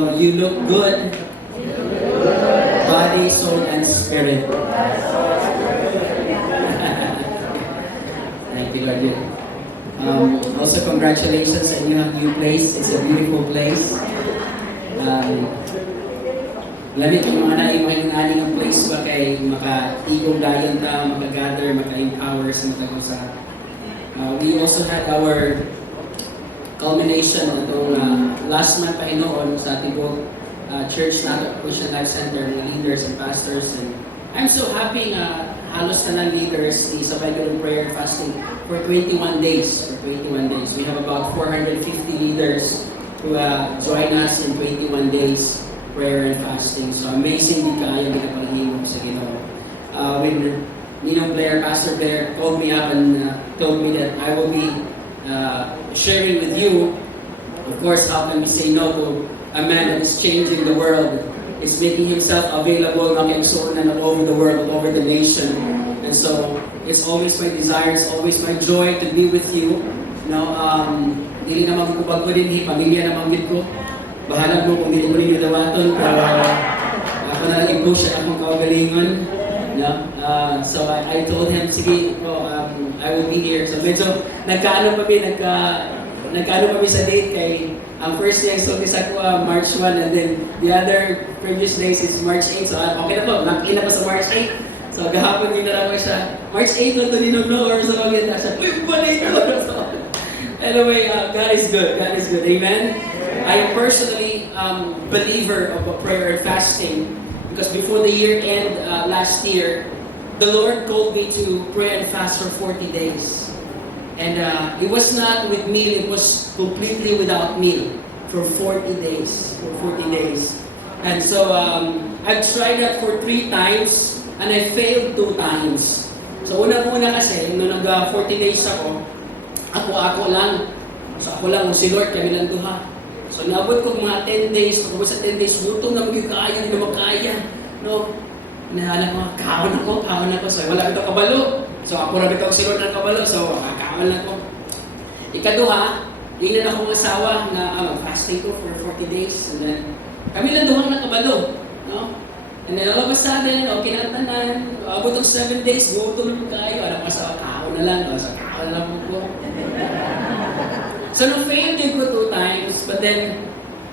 ko, you look good, body, soul, and spirit. Thank you, Lord. Also, congratulations sa inyong new place. It's a beautiful place. Lamit yung mga naimahing-aning ang place ba kay maka-igong dayon ta, maka-gather, maka-empower sa matagusa. We also had our culmination itong last month pa hinoon sa Tibok Church na Christian Life Center, leaders and pastors. And I'm so happy nga halos na ng leaders isabay ko ng prayer and fasting for 21 days. For 21 days. We have about 450 leaders who join us in 21 days prayer and fasting. So amazing di kaya di ka panghimog sa Ginoo. When Blair, Pastor Blair called me up and told me that I will be sharing with you, of course, how can we say no to a man that is changing the world, is making himself available all over the world, all over the nation. And so it's always my desire, it's always my joy to be with you. Dili naman ko pag din pamilya naman gid ko. Bahala mo kung dili mo ninyo dawaton, pero ako na lang i-push akong kaugalingon. So I told him, sige, I will be here. So medyo nagkaano pa sa date kay ang first day so isa ko March 1 and then the other previous days is March 8. So okay na po, nakina pa sa March 8. So gahapon din na lang siya. March 8 lang to ninong or so maganda siya. Uy, balay ko! So, anyway, God is good. God is good. Amen? I am personally believer of prayer and fasting because before the year end last year, the Lord called me to pray and fast for 40 days. And it was not with meal, it was completely without meal for 40 days. And so I've tried that for 3 times and I failed 2 times. So una-una kasi, nung nag-40 days ako lang. So ako lang, si Lord, kami lang duha. So naabot ko mga 10 days, pagkabot sa 10 days, gutom na magkikaya, hindi na makaya. No? Nahala ko, kaon ako. So wala ito kabalo. So ako rin ito si Lord ng kabalo. So kaon lang ko. Ikaduha, yun na akong asawa na fasting ko for 40 days. And then, kami lang duhang na kabalo. No? And then all of a sudden, kinantanan, abot ng 7 days, gutom na kayo. Alam ko sa kaon na lang. So kaon lang ko. So na-failed din ko 2 times, but then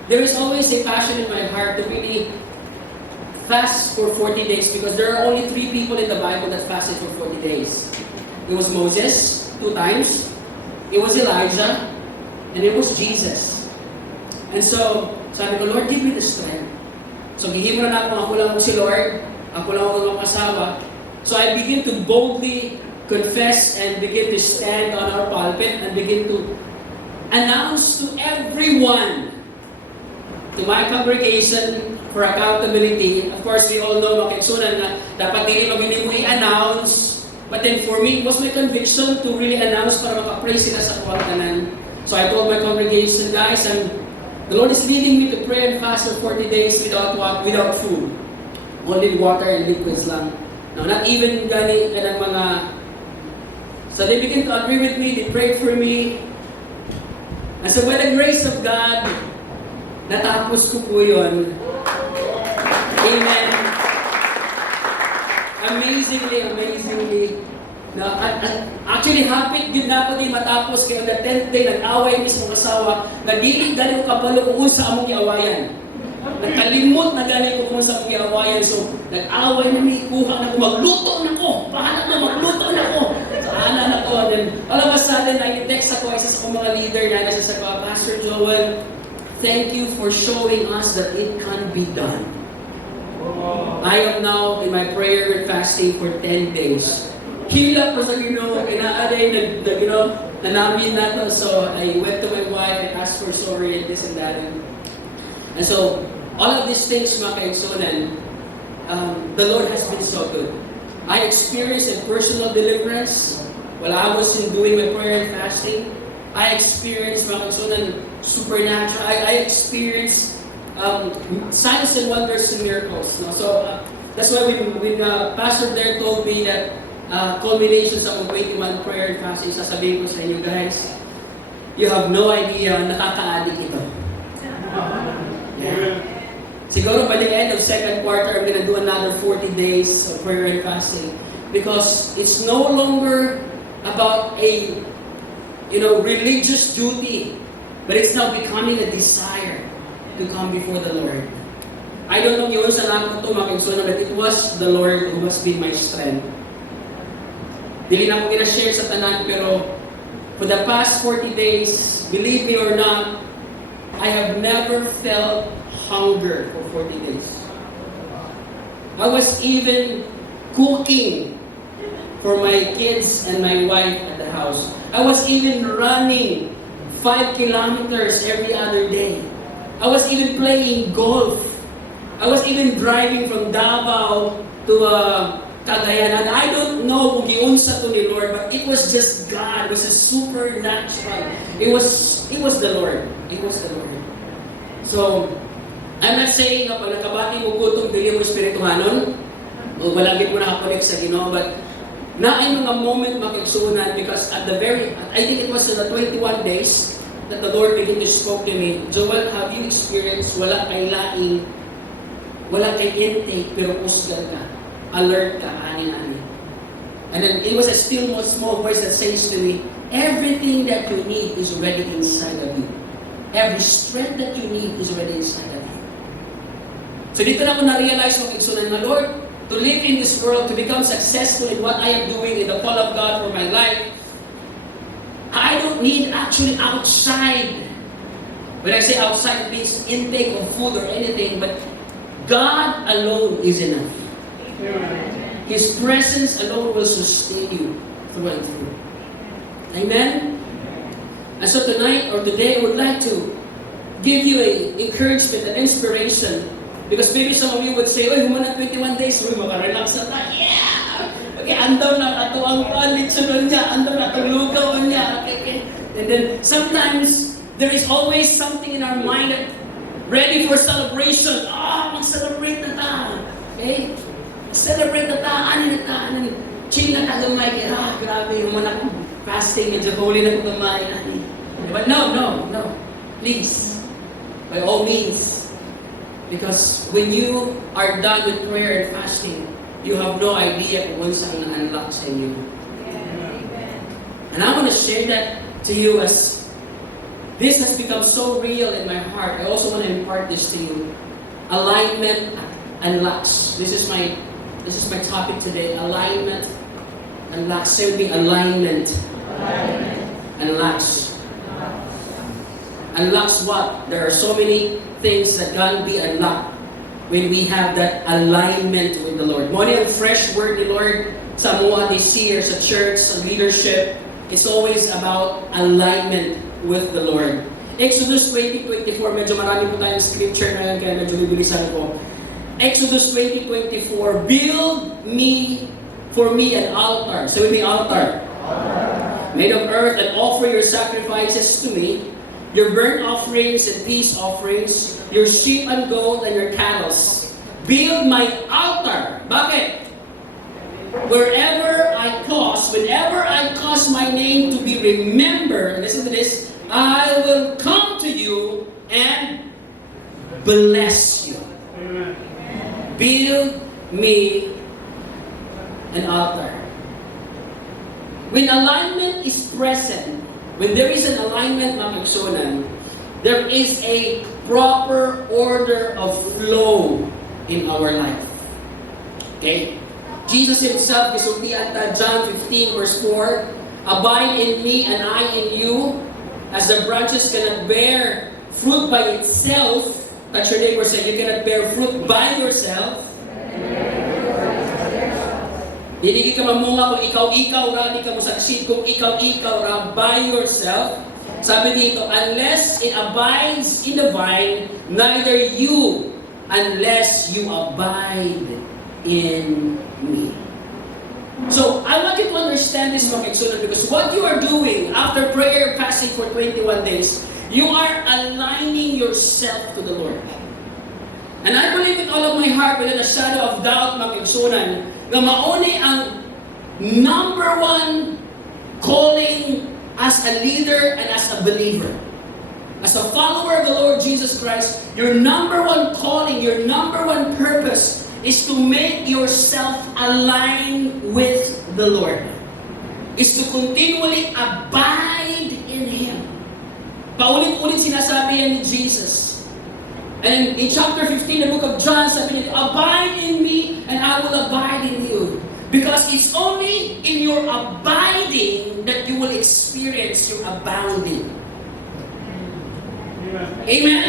there is always a passion in my heart to really fast for 40 days because there are only 3 people in the Bible that fasted for 40 days. It was Moses 2 times, it was Elijah, and it was Jesus. And so, sabi ko, Lord, give me the strength. So gihimo na ako lang si Lord, ako lang ang asawa. So I begin to boldly confess and begin to stand on our pulpit and begin to announce to everyone, to my congregation, for accountability. Of course, we all know mga kaigsunan na dapat dili mo i-announce. But then for me, it was my conviction to really announce para maka-pray sila sa kanan. So I told my congregation, guys, the Lord is leading me to pray and fast for 40 days without food. Only water and liquids lang. Now, not even gani kanang mga... So they began to agree with me, they prayed for me. And so by the grace of God, natapos ko po yun. Amen. Amazingly. Actually, hapit yun na po din matapos kayo na 10th day, nag-away mismo asawa, nagiging galing ko kapalo kung sa among iawayan. Nagkalimot na galing ko kung sa among iawayan. So, nag-away na may kuha na ko, magluto na ko. Pahala na, magluto na ko. So, na ko. Then, all of a sudden, I-text ako, isa sa mga leader na nasa ko, Pastor Joel, thank you for showing us that it can be done. I am now in my prayer and fasting for 10 days. Hila po sa Ginoo, inaaday nanamin na to. So I went to my wife and asked for sorry and this and that. And so all of these things, mga kaigsunan, the Lord has been so good. I experienced a personal deliverance while I was doing my prayer and fasting. I experienced, mga kaigsunan, supernatural. I experienced signs and wonders and miracles. No? So that's why when Pastor there told me that culminations of 21 prayer and fasting, sasabihin ko sa inyo, guys, you have no idea, nakaka-addict ito. Yeah. we're going to do another 40 days of prayer and fasting. Because it's no longer about a, religious duty, but it's now becoming a desire to come before the Lord. I don't know yun sa naman ito, but it was the Lord who has been my strength. Dili na ko gina-share sa tanan, pero for the past 40 days, believe me or not, I have never felt hunger for 40 days. I was even cooking for my kids and my wife at the house. I was even running 5 kilometers every other day. I was even playing golf. I was even driving from Davao to Cagayan. And I don't know kung giunsa to ni Lord, but it was just God. It was a supernatural. It was the Lord. It was the Lord. So, I'm not saying na pag nakabati mo gutom, dili mo espirituhanon, o malagit mo nakakonek sa Ginoo, but na ay mga moment makiksunan because I think it was in the 21 days that the Lord began to spoke to me, Joel, have you experienced wala kay laing, wala kay intake, pero pusgal ka, alert ka, ani-ani. And then it was a still small voice that says to me, everything that you need is already inside of you. Every strength that you need is already inside of you. So dito na ako na-realize makiksunan na, Lord, to live in this world, to become successful in what I am doing in the call of God for my life, I don't need actually outside. When I say outside, it means intake of food or anything, but God alone is enough. His presence alone will sustain you through and through. Amen? And so tonight or today, I would like to give you an encouragement, an inspiration. Because maybe some of you would say, "Oy, humana 21 days, uy, makarelax na tayo." Yeah! Okay, andaw na ato ang litsunon niya, andaw na ato lugaw niya. Okay. And then sometimes there is always something in our mind that ready for celebration. Mag-celebrate na ta. Okay? Celebrate na ta, ani. Chill na ta gamay. Grabe, humana ko. Fasting, medyo holy na ko gamay. But no. Please, by all means, because when you are done with prayer and fasting, you have no idea kung saan na-unlock sa inyo. And I want to share that to you as this has become so real in my heart. I also want to impart this to you. Alignment unlocks. This is my topic today. Alignment unlocks. Say with me, alignment unlocks. Unlocks what? There are so many things that can be unlocked when we have that alignment with the Lord. Mo ang fresh word ni Lord sa mga this year, sa church, sa leadership, it's always about alignment with the Lord. Exodus 20:24, medyo marami po tayong scripture na yan, kaya medyo bibilisan ko. Exodus 20:24, build for me an altar. So with the altar. Made of earth, and offer your sacrifices to me, your burnt offerings and peace offerings, your sheep and goat and your cattle. Build my altar. Bakit? Whenever I cause my name to be remembered, listen to this, I will come to you and bless you. Build me an altar. When alignment is present, when there is an alignment, mga kagsunan, there is a proper order of flow in our life. Okay? Jesus Himself, gisulti ata John 15 verse 4, abide in me and I in you, as the branches cannot bear fruit by itself. Touch your neighbor, say, you cannot bear fruit by yourself. Hindi ka mamunga kung ikaw-ikaw ra, di ka mo succeed kung ikaw-ikaw ra by yourself. Sabi dito, unless it abides in the vine, neither you, unless you abide in me. So, I want you to understand this, mga kagsunan, because what you are doing after prayer and fasting for 21 days, you are aligning yourself to the Lord. And I believe with all of my heart, without a shadow of doubt, mga kagsunan, na mauni ang number one calling as a leader and as a believer. As a follower of the Lord Jesus Christ, your number one calling, your number one purpose is to make yourself align with the Lord. Is to continually abide in Him. Paulit-ulit sinasabi yan ni Jesus. And in chapter 15, the book of John, sabi niya, abide in me and I will abide in you. Because it's only in your abiding that you will experience your abounding. Amen?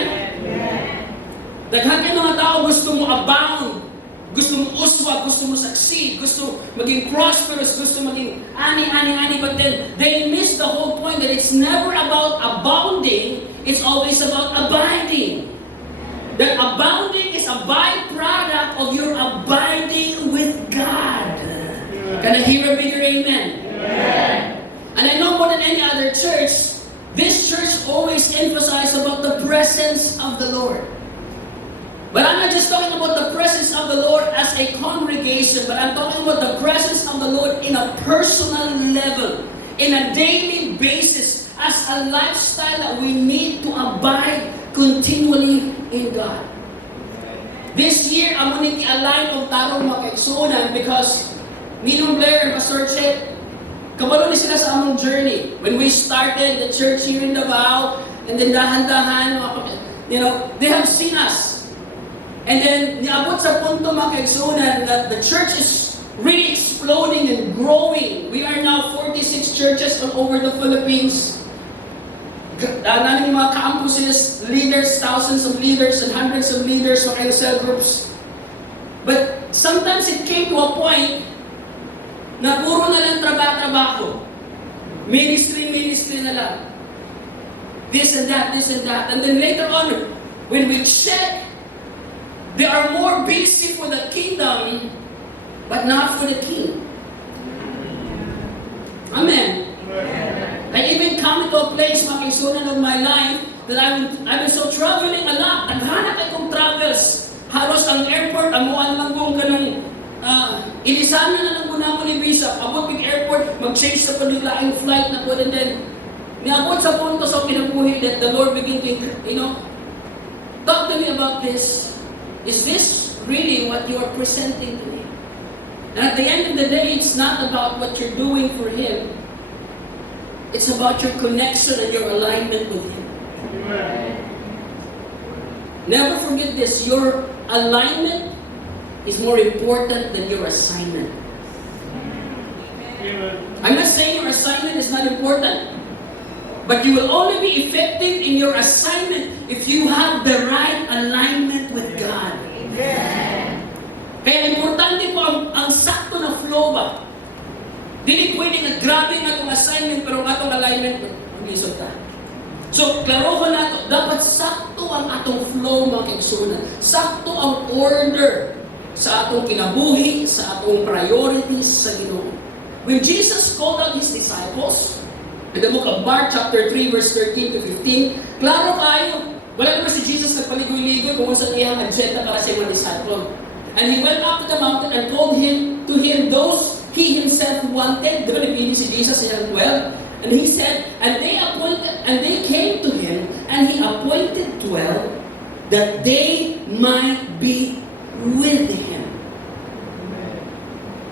Daghan kayo mga tao gusto mo abound. Gusto mo uswag, gusto mo succeed, gusto maging prosperous, gusto maging ani, but then they miss the whole point that it's never about abounding, it's always about abiding. That abounding is a byproduct of your abiding with God. Can I hear a bigger amen? And I know more than any other church, this church always emphasizes about the presence of the Lord. But I'm not just talking about the presence of the Lord as a congregation, but I'm talking about the presence of the Lord in a personal level, in a daily basis, as a lifestyle that we need to abide continually in God. This year, I'm going to align of tarong mga kaigsunan because Ninong Blair and Pastor Chet, kabalo ni sila sa among journey. When we started the church here in Davao, and then dahan-dahan, they have seen us. And then, niabot sa punto mga kaigsunan that the church is really exploding and growing. We are now 46 churches all over the Philippines. Namin mga campuses, leaders, thousands of leaders and hundreds of leaders sa kayo cell groups. But sometimes it came to a point na puro na lang trabaho. Ministry na lang. This and that. And then later on, when we check, they are more busy for the kingdom, but not for the king. Amen. I even come to a place, mga kaigsunan of my life, that I've been so traveling a lot. Naghanap akong travels. Halos ang airport, amuan lang kong ganun. Ilisan na lang muna mo ni visa. Abot ng airport, mag-change sa paniglaing flight na po. And then, niabot sa punto sa kinabuhi that the Lord begin to, talk to me about this. Is this really what you are presenting to me? And at the end of the day, it's not about what you're doing for Him. It's about your connection and your alignment with Him. Never forget this. Your alignment is more important than your assignment. I'm not saying your assignment is not important. But you will only be effective in your assignment if you have the right alignment with God. Amen. Kaya importante po ang sakto na flow ba? Dili pwede nga grabe nga itong assignment pero nga itong alignment, mag-isot ka. So, klaro ko na ito, dapat sakto ang atong flow mga kaigsunan. Sakto ang order sa atong kinabuhi, sa atong priorities sa Ginoo. When Jesus called out His disciples, in the book of Mark, chapter 3, verse 13 to 15, klaro kayo. Wala naman si Jesus nagpaligoy-ligoy kung saan iyang agenda para sa mga disciple. And He went up to the mountain and told to him those He Himself wanted. Diba nagpili si Jesus sa 12? And He said, and they came to Him, and He appointed 12 that they might be with Him.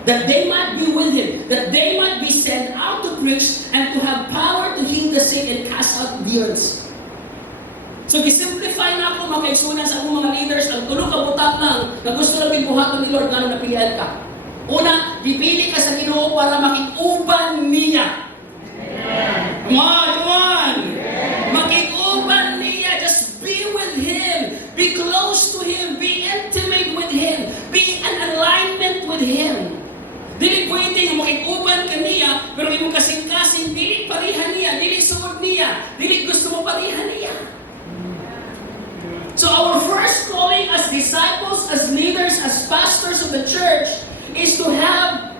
That they might be with Him, that they might be sent out to preach and to have power to heal the sick and cast out demons. So, gisimplify na ako mga kaigsunan sa akong mga leaders, ang tulong kabutak lang na gusto lang buhaton ni Lord na napilihan ka. Una, dipili ka sa Ginoo para makiuban niya. Come on! Makiuban niya, just be with Him, be close to Him, be intimate with Him, be in alignment with Him. Dili pwede yung makikuban ka niya, pero yung kasing-kasing, dili parihan niya, dili sumod niya, dili gusto mo parihan niya. So our first calling as disciples, as leaders, as pastors of the church, is to have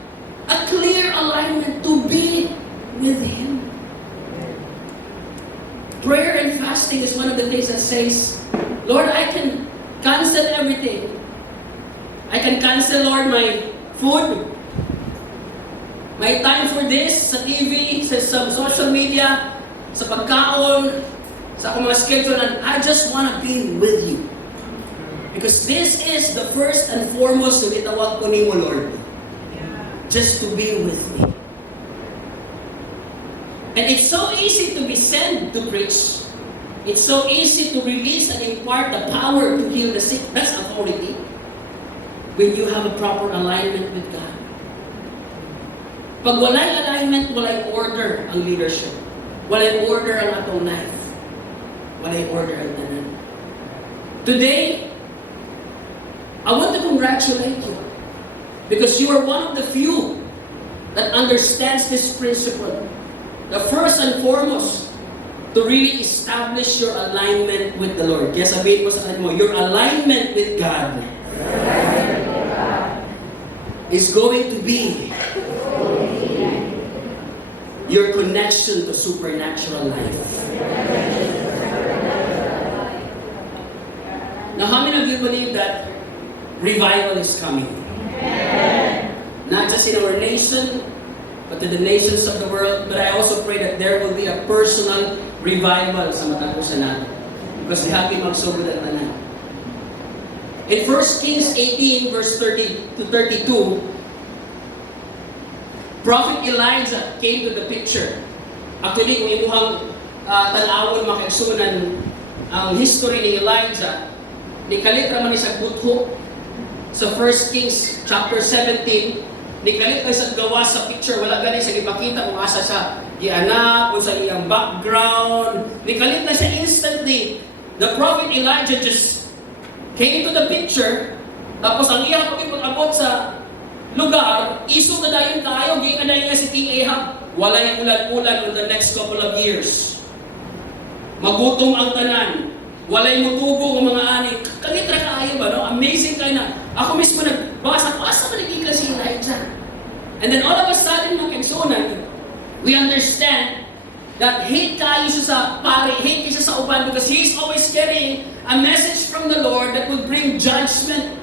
a clear alignment to be with Him. Prayer and fasting is one of the things that says, Lord, I can cancel everything. I can cancel, Lord, my food, my time for this, sa TV, sa social media, sa pagkaon, sa akong mga schedule, and I just want to be with You. Because this is the first and foremost na gitawag ko nimo, Lord. Just to be with me. And it's so easy to be sent to preach. It's so easy to release and impart the power to heal the sick. That's authority. When you have a proper alignment with God. Pag walay alignment, walay order ang leadership. Walay order ang atong life. Walay order ang tanan. Today, I want to congratulate you. Because you are one of the few that understands this principle. The first and foremost, to really establish your alignment with the Lord. Kaya sabihin mo sa kanila mo, your alignment with God is going to be your connection to supernatural life. Now, how many of you believe that revival is coming? Not just in our nation, but to the nations of the world. But I also pray that there will be a personal revival sa matapusan natin. Because we have to magsugod ang tanan. In 1 Kings 18 verse 30 to 32, Prophet Elijah came to the picture. Actually, kung imuhang tanawon makaigsunan ang history ni Elijah, ni kalitra man ni sa butho sa 1 Kings chapter 17, ni kalitra sa gawa sa picture, wala gani sa gipakita kung asa siya gianak, kung sa iyang background, ni kalitra siya instantly. The prophet Elijah just came to the picture, tapos ang iyang pag-abot sa lugar, iso na dayon kaayo, gikan na niya si King Ahab. Walay ulan-ulan in the next couple of years. Magutom ang tanan. Walay mutubo ang mga ani. Kalitra kaayo ba, no? Amazing kayo na. Ako mismo nagbasa ko, asa ba naging si Elijah? And then all of a sudden, mga kagsunan, we understand that hate kayo siya sa pare, hate kayo siya sa uban, because he's always carrying a message from the Lord that will bring judgment.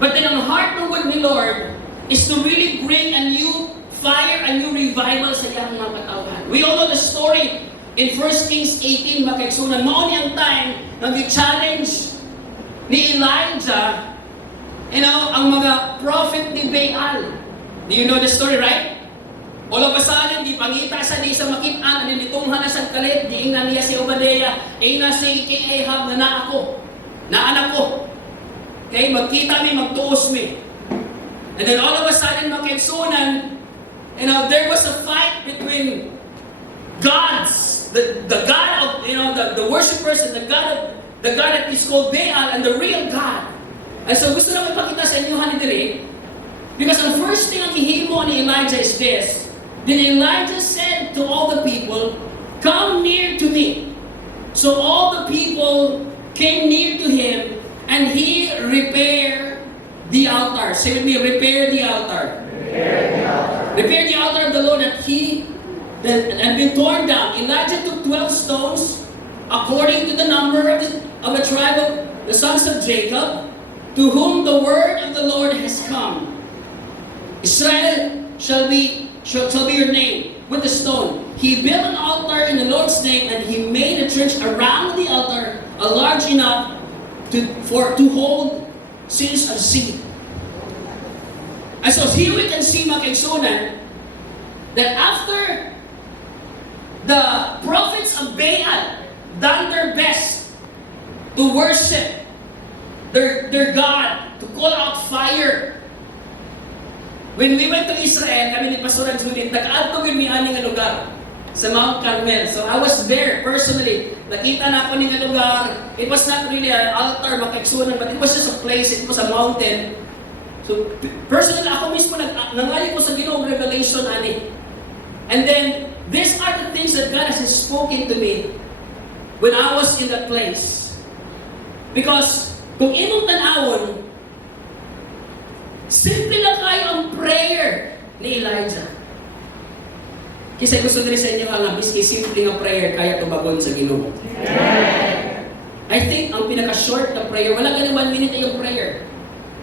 But then ang heart ng word ni Lord is to really bring a new fire, a new revival sa iyang mga katawhan. We all know the story in 1 Kings 18, makaigsunan. Mao ni ang time na gi-challenge ni Elijah, ang mga prophet ni Baal. Do you know the story, right? All of a sudden, di pangita sa di sa makitaan, nilitunghan na sa kalit, di ina niya si Obadiah, ina si King Ahab na anak ko. Okay, magkita mi, magtuos mi. And then all of a sudden, makiksunan, there was a fight between gods, the God of, the worshipers and the God that is called Baal and the real God. And so gusto na magpakita sa inyo hanidiri, because the first thing ang ihimo ni Elijah is this. Then Elijah said to all the people, "Come near to me." So all the people came near to him, and he repaired the altar. Say with me, repair the altar. Repair the altar of the Lord that had been torn down. Elijah took 12 stones, according to the number of the tribe of the sons of Jacob, to whom the word of the Lord has come. Israel shall be your name with the stone. He built an altar in the Lord's name, and he made a trench around the altar, large enough to hold sins of seed. And so here we can see, mga kaigsunan, that after the prophets of Baal done their best to worship their God, to call out fire. When we went to Israel, kami ni Pastoran Judith, nag-aadto kami ani nga lugar sa Mount Carmel. So I was there personally. Nakita na ako nga lugar. It was not really an altar, makaigsunan, but it was just a place, it was a mountain. So personally, ako mismo nangayon ko sa Ginoong revelation ani. And then, these are the things that God has spoken to me when I was in that place. Because kung imong tanawon, simple lang kayo ang prayer ni Elijah. Kasi gusto nila sa inyo nga, biski simple nga prayer, kaya tumagon sa Ginoo. I think ang pinaka-short na prayer, wala ka na 1 minute na yung prayer.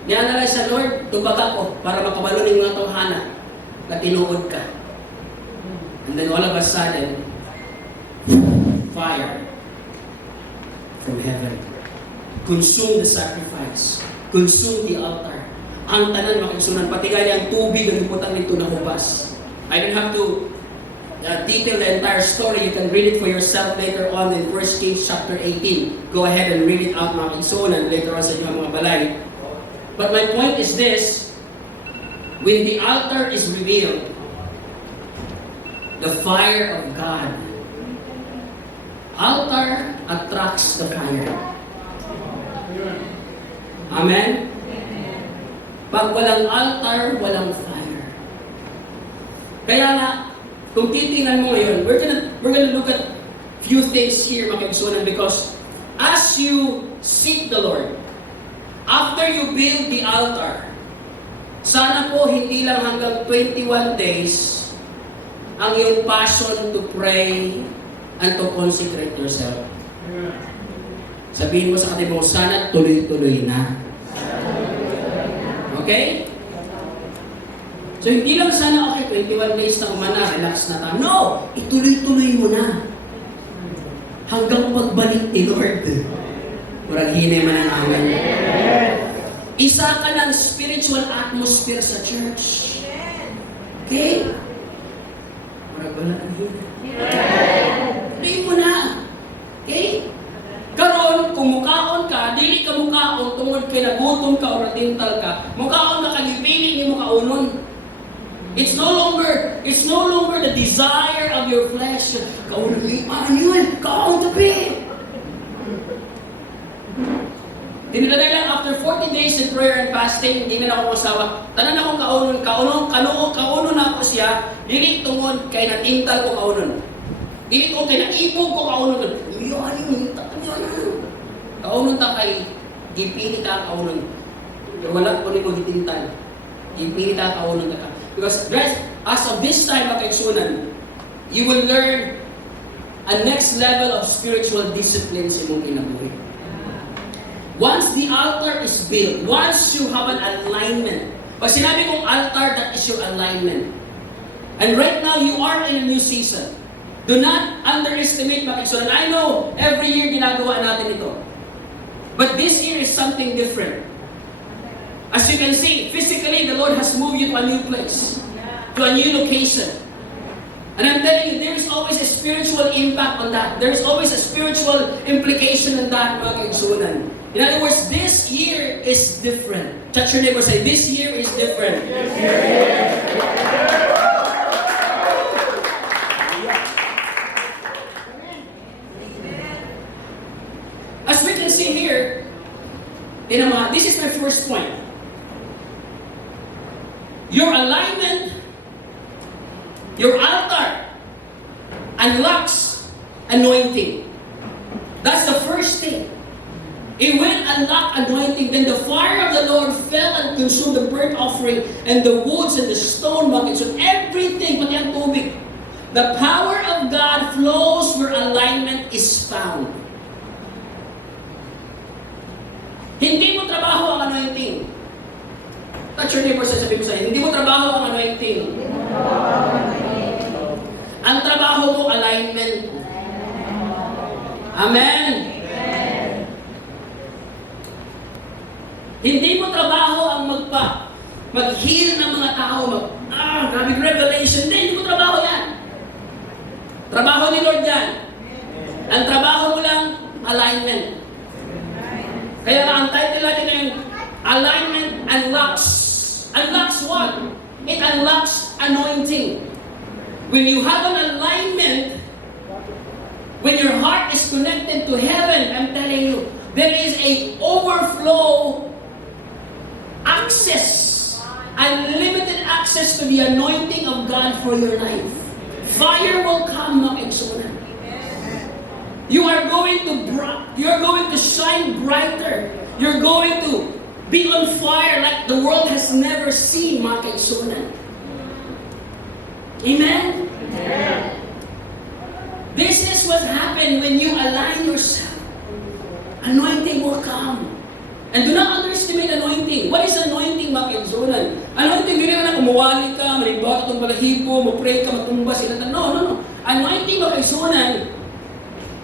Niya na lang sa Lord, tubaga ko para makabalo ng mga tawhana na tinuod ka. And then all of a sudden, fire from heaven. consume the sacrifice, consume the altar. Ang tanan makigsunan, pati kaya ang tubig ang iputang nito na hubas. I don't have to detail the entire story. You can read it for yourself later on in 1 Kings chapter 18. Go ahead and read it out mga kaigsunan later on sa inyong mga balay. But my point is this, when the altar is revealed, the fire of God, altar attracts the fire. Amen? Pag walang altar, walang fire. Kaya nga, kung titingnan mo ngayon, we're gonna look at few things here, mga kaigsunan, because as you seek the Lord, after you build the altar, sana po hindi lang hanggang 21 days ang iyong passion to pray and to consecrate yourself. Sabihin mo sa katibo, sana tuloy-tuloy na. Okay? So hindi lang sana, okay, 21 days na umana, relax na tayo. No! Ituloy-tuloy mo na. Hanggang pagbalik ni Lord. Murag hinay man ang amin. Isa ka ng spiritual atmosphere sa church. Okay? Murag wala ang hinay. Tuloy mo na. Okay? Karon, kung mukaon ka, dili ka mukaon tungod kay nagutom ka o natintal ka. Mukaon ka kagipili ni mukaunon. It's no longer the desire of your flesh. Kaunon yun, kaon to be. Dinala lang after 40 days in prayer and fasting, hindi na ako masawa. Tanan akong kaunon na ako siya, dili tungod kay natintal ko kaunon. Dili ko kay naipog ko kaunon. Kaunon ta kay gipili ka kaunon. Wala ko ni ko gitintal. Gipili ka kaunon ka. Because as of this time mga kaigsunan, you will learn a next level of spiritual discipline sa imong kinabuhi. Once the altar is built, once you have an alignment, pag sinabi kong altar, that is your alignment. And right now, you are in a new season. Do not underestimate mga kaigsunan. I know, every year ginagawa natin ito. But this year is something different. As you can see, physically, the Lord has moved you to a new place, to a new location. And I'm telling you, there is always a spiritual impact on that. There is always a spiritual implication on that, mga kaigsunan. In other words, this year is different. Touch your neighbor, say, this year is different. This year is different. As we can see here, this is my first point. Your alignment, your altar, unlocks anointing. That's the first thing. It will unlock anointing. Then the fire of the Lord fell and consumed the burnt offering and the woods and the stone buckets. So everything, pati ang tubig. The power of God flows where alignment is found. Hindi mo trabaho ang anointing. Touch your neighbor, sabi ko sa'yo, hindi mo trabaho ang anointing. Ang trabaho mo, alignment. Amen. Hindi mo trabaho ang mag-heal ng mga tao, grabe revelation. Hindi mo trabaho yan. Trabaho ni Lord yan. Ang trabaho mo lang, alignment. Kaya ang title natin ngayon, alignment unlocks. Unlocks what? It unlocks anointing. When you have an alignment, when your heart is connected to heaven, I'm telling you, there is a overflow access, unlimited access to the anointing of God for your life. Fire will come, mga kaigsunan. You're going to shine brighter. You're going to be on fire like the world has never seen, mga kaigsunan. Amen? Amen? This is what happens when you align yourself. Anointing will come. And do not underestimate anointing. What is anointing, mga kaigsunan? Anointing, hindi na kumuwali ka, malibot itong balahibo, mapray ka, matumba sila. No. Anointing, mga kaigsunan,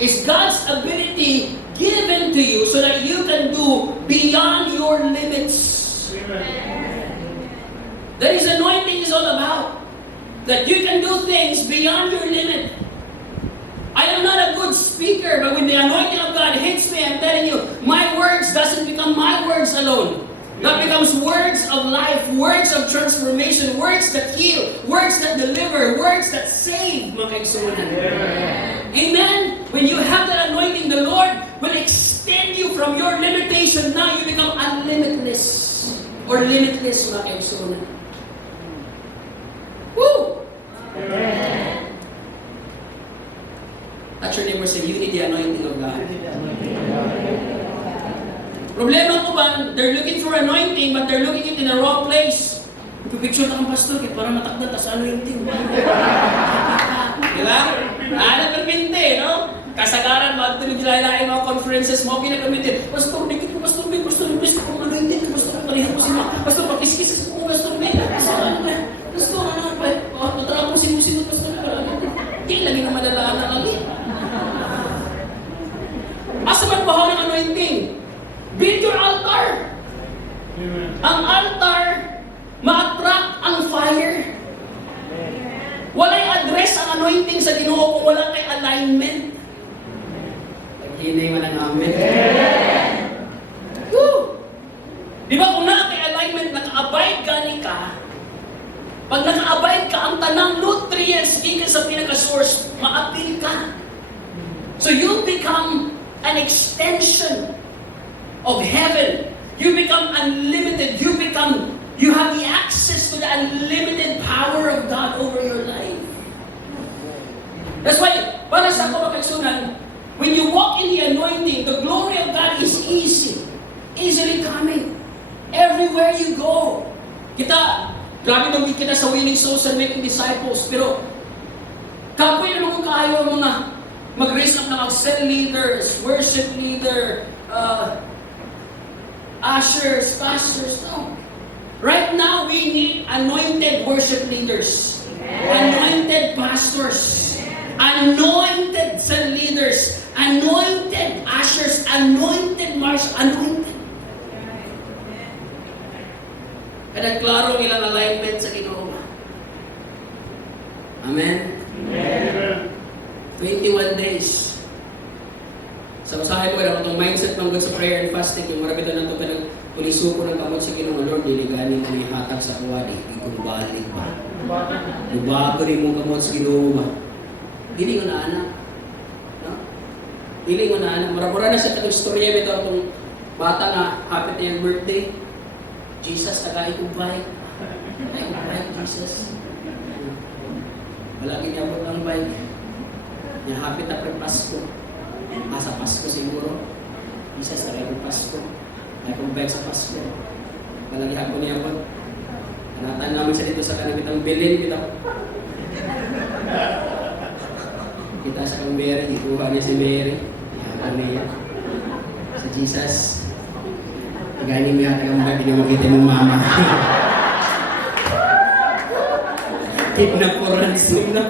is God's ability given to you so that you can to beyond your limits. That is anointing is all about. That you can do things beyond your limit. I am not a good speaker, but when the anointing of God hits me, I'm telling you, my words doesn't become my words alone. That becomes words of life, words of transformation, words that heal, words that deliver, words that save, mga kaigsunan. Amen? When you have that anointing, the Lord will extend you from your limitation. Now you become unlimitless. Or limitless, mga kaigsunan. Woo! Amen. Touch your neighbor, say, you need the anointing of God. Problema ko ba, they're looking for anointing, but they're looking it in the wrong place. Picture na kang pastor, kaya parang matakdan, tas anointing. Diba? Nagpapinte, no? Kasagaran, magtuloy-lain mga conferences mo, pinagpapinte. Pastor, dikit ko, pastor, may pastor, please ko kung anointing, pastor, kalihan ko sila. Pastor, pakiskis ko, pastor, may pastor, ano pa, matara ko sino-sino, pastor, hindi lagi na madalaan na lagi. Asa man bahaw ng anointing? Build your altar. Ang altar, ma-attract ang fire. Walay address ang anointing sa Ginoo kung wala kay alignment. Pagkinay mo ng amen. Woo! Di ba kung na kay alignment, naka-abide gani ka, pag naka-abide ka, ang tanang nutrients gikan sa pinaka-source, ma-appeal ka. So you become an extension of heaven. You become unlimited. You have the access to the unlimited power of God over your life. That's why, para sa ako makagsunan, when you walk in the anointing, the glory of God is easily coming. Everywhere you go. Grabe naman kita sa winning souls and making disciples, pero kapoy na naman kayo mga mag-raise up ng cell leaders, worship leader, ushers, pastors, no. Right now, we need anointed worship leaders, anointed pastors, anointed cell leaders, anointed ushers, anointed marshals, anointed. Kaya klaro ilang alignment sa Ginoo. Amen? Amen. 21 days. Sa usahay ko, itong mindset ng good sa prayer and fasting, yung marami ito na ito pinag-puliso ko ng kamot sa Ginoo, Lord, niligani ko ni hatag sa kuwadi, ikong balik ba? Lubago rin mong kamot sa Ginoo ba? Dili ko na anak. No? Dili ko na anak. Mura-mura na siya itong storya ito, itong bata na happy na yung birthday. Jesus, tagay kong bike. Tagay kong bike, Jesus. Malaki niya po ng bike. Niya happy na pag Pasko. Sa Pasko siguro. Jesus, tagay kong Pasko. Tagay kong bike sa Pasko. Malaki hapon niya po. Kanatan namin siya dito sa kanabitang bilin. Kita sa kang Mary. Ikuha niya si Mary. Ihapan niya. Sa Jesus. Gani mo yata yung mga pinamagita ng mama. Kidnap po ransom na.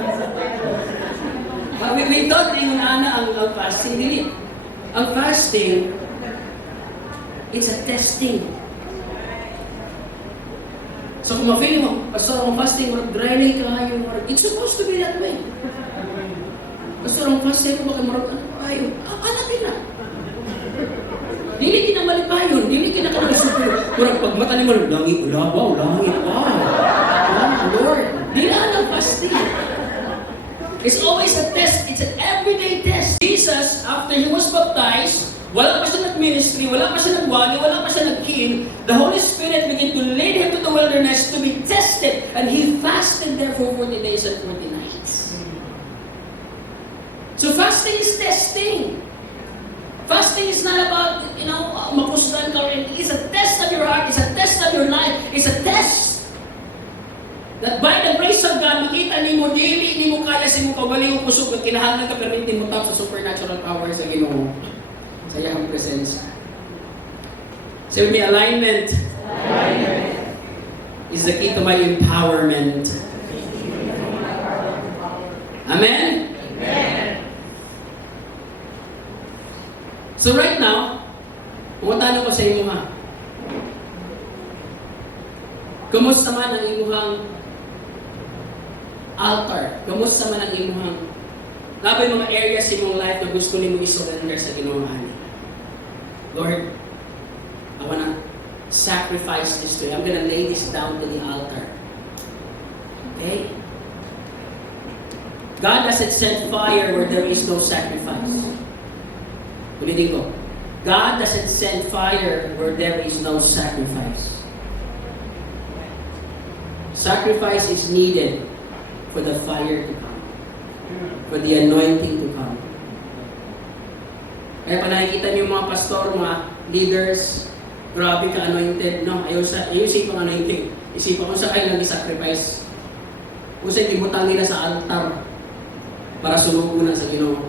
We thought yung ang fasting. Dili. Ang fasting, it's a testing. So kung ma-feel mo, Pastor, ang fasting, draining ka kayo. It's supposed to be that way. Pastor, ang fasting ko, baka marot, ano kayo? Alapin na. Dili kinamalipayon, dili kinakalisupo. Kurang pagmata ni Lord, langit, wow, langit, wow. Lord, dili ang fasting. It's always a test. It's an everyday test. Jesus, after He was baptized, wala pa siya nag-ministry, wala pa siya nagwagi, wala pa siya nag-heal, the Holy Spirit began to lead Him to the wilderness to be tested. And He fasted there for 40 days and 40 nights. So fasting is testing. Fasting is not about, mapusgan ka. It's a test of your heart. It's a test of your life. It's a test that by the grace of God, makita ni mo, dili ni mo kaya si mo kawali mo pusog at kinahanglan ka pero hindi mo tap sa supernatural power sa Ginoo. Sa iyang presensya. Say with me, alignment. Alignment is the key to my empowerment. Amen? Amen. So right now, Pumunta ko sa inyo ha. Kumusta man ang imuhang altar? Kumusta man ang imuhang labay mga areas sa imong life na gusto nimo i-surrender sa Ginoo ani? Lord, I wanna sacrifice this to you. I'm gonna lay this down to the altar. Okay? God doesn't send fire where there is no sacrifice. Ulitin ko. God doesn't send fire where there is no sacrifice. Sacrifice is needed for the fire to come, for the anointing to come. Kaya pa nakikita niyo mga pastor, mga leaders, grabe ka anointed, no? Ayusin kong anointing. Isipan kung sa kayo nag-sacrifice. Kung sa'yo ibutang nila sa altar para sumugunan sa Ginoo.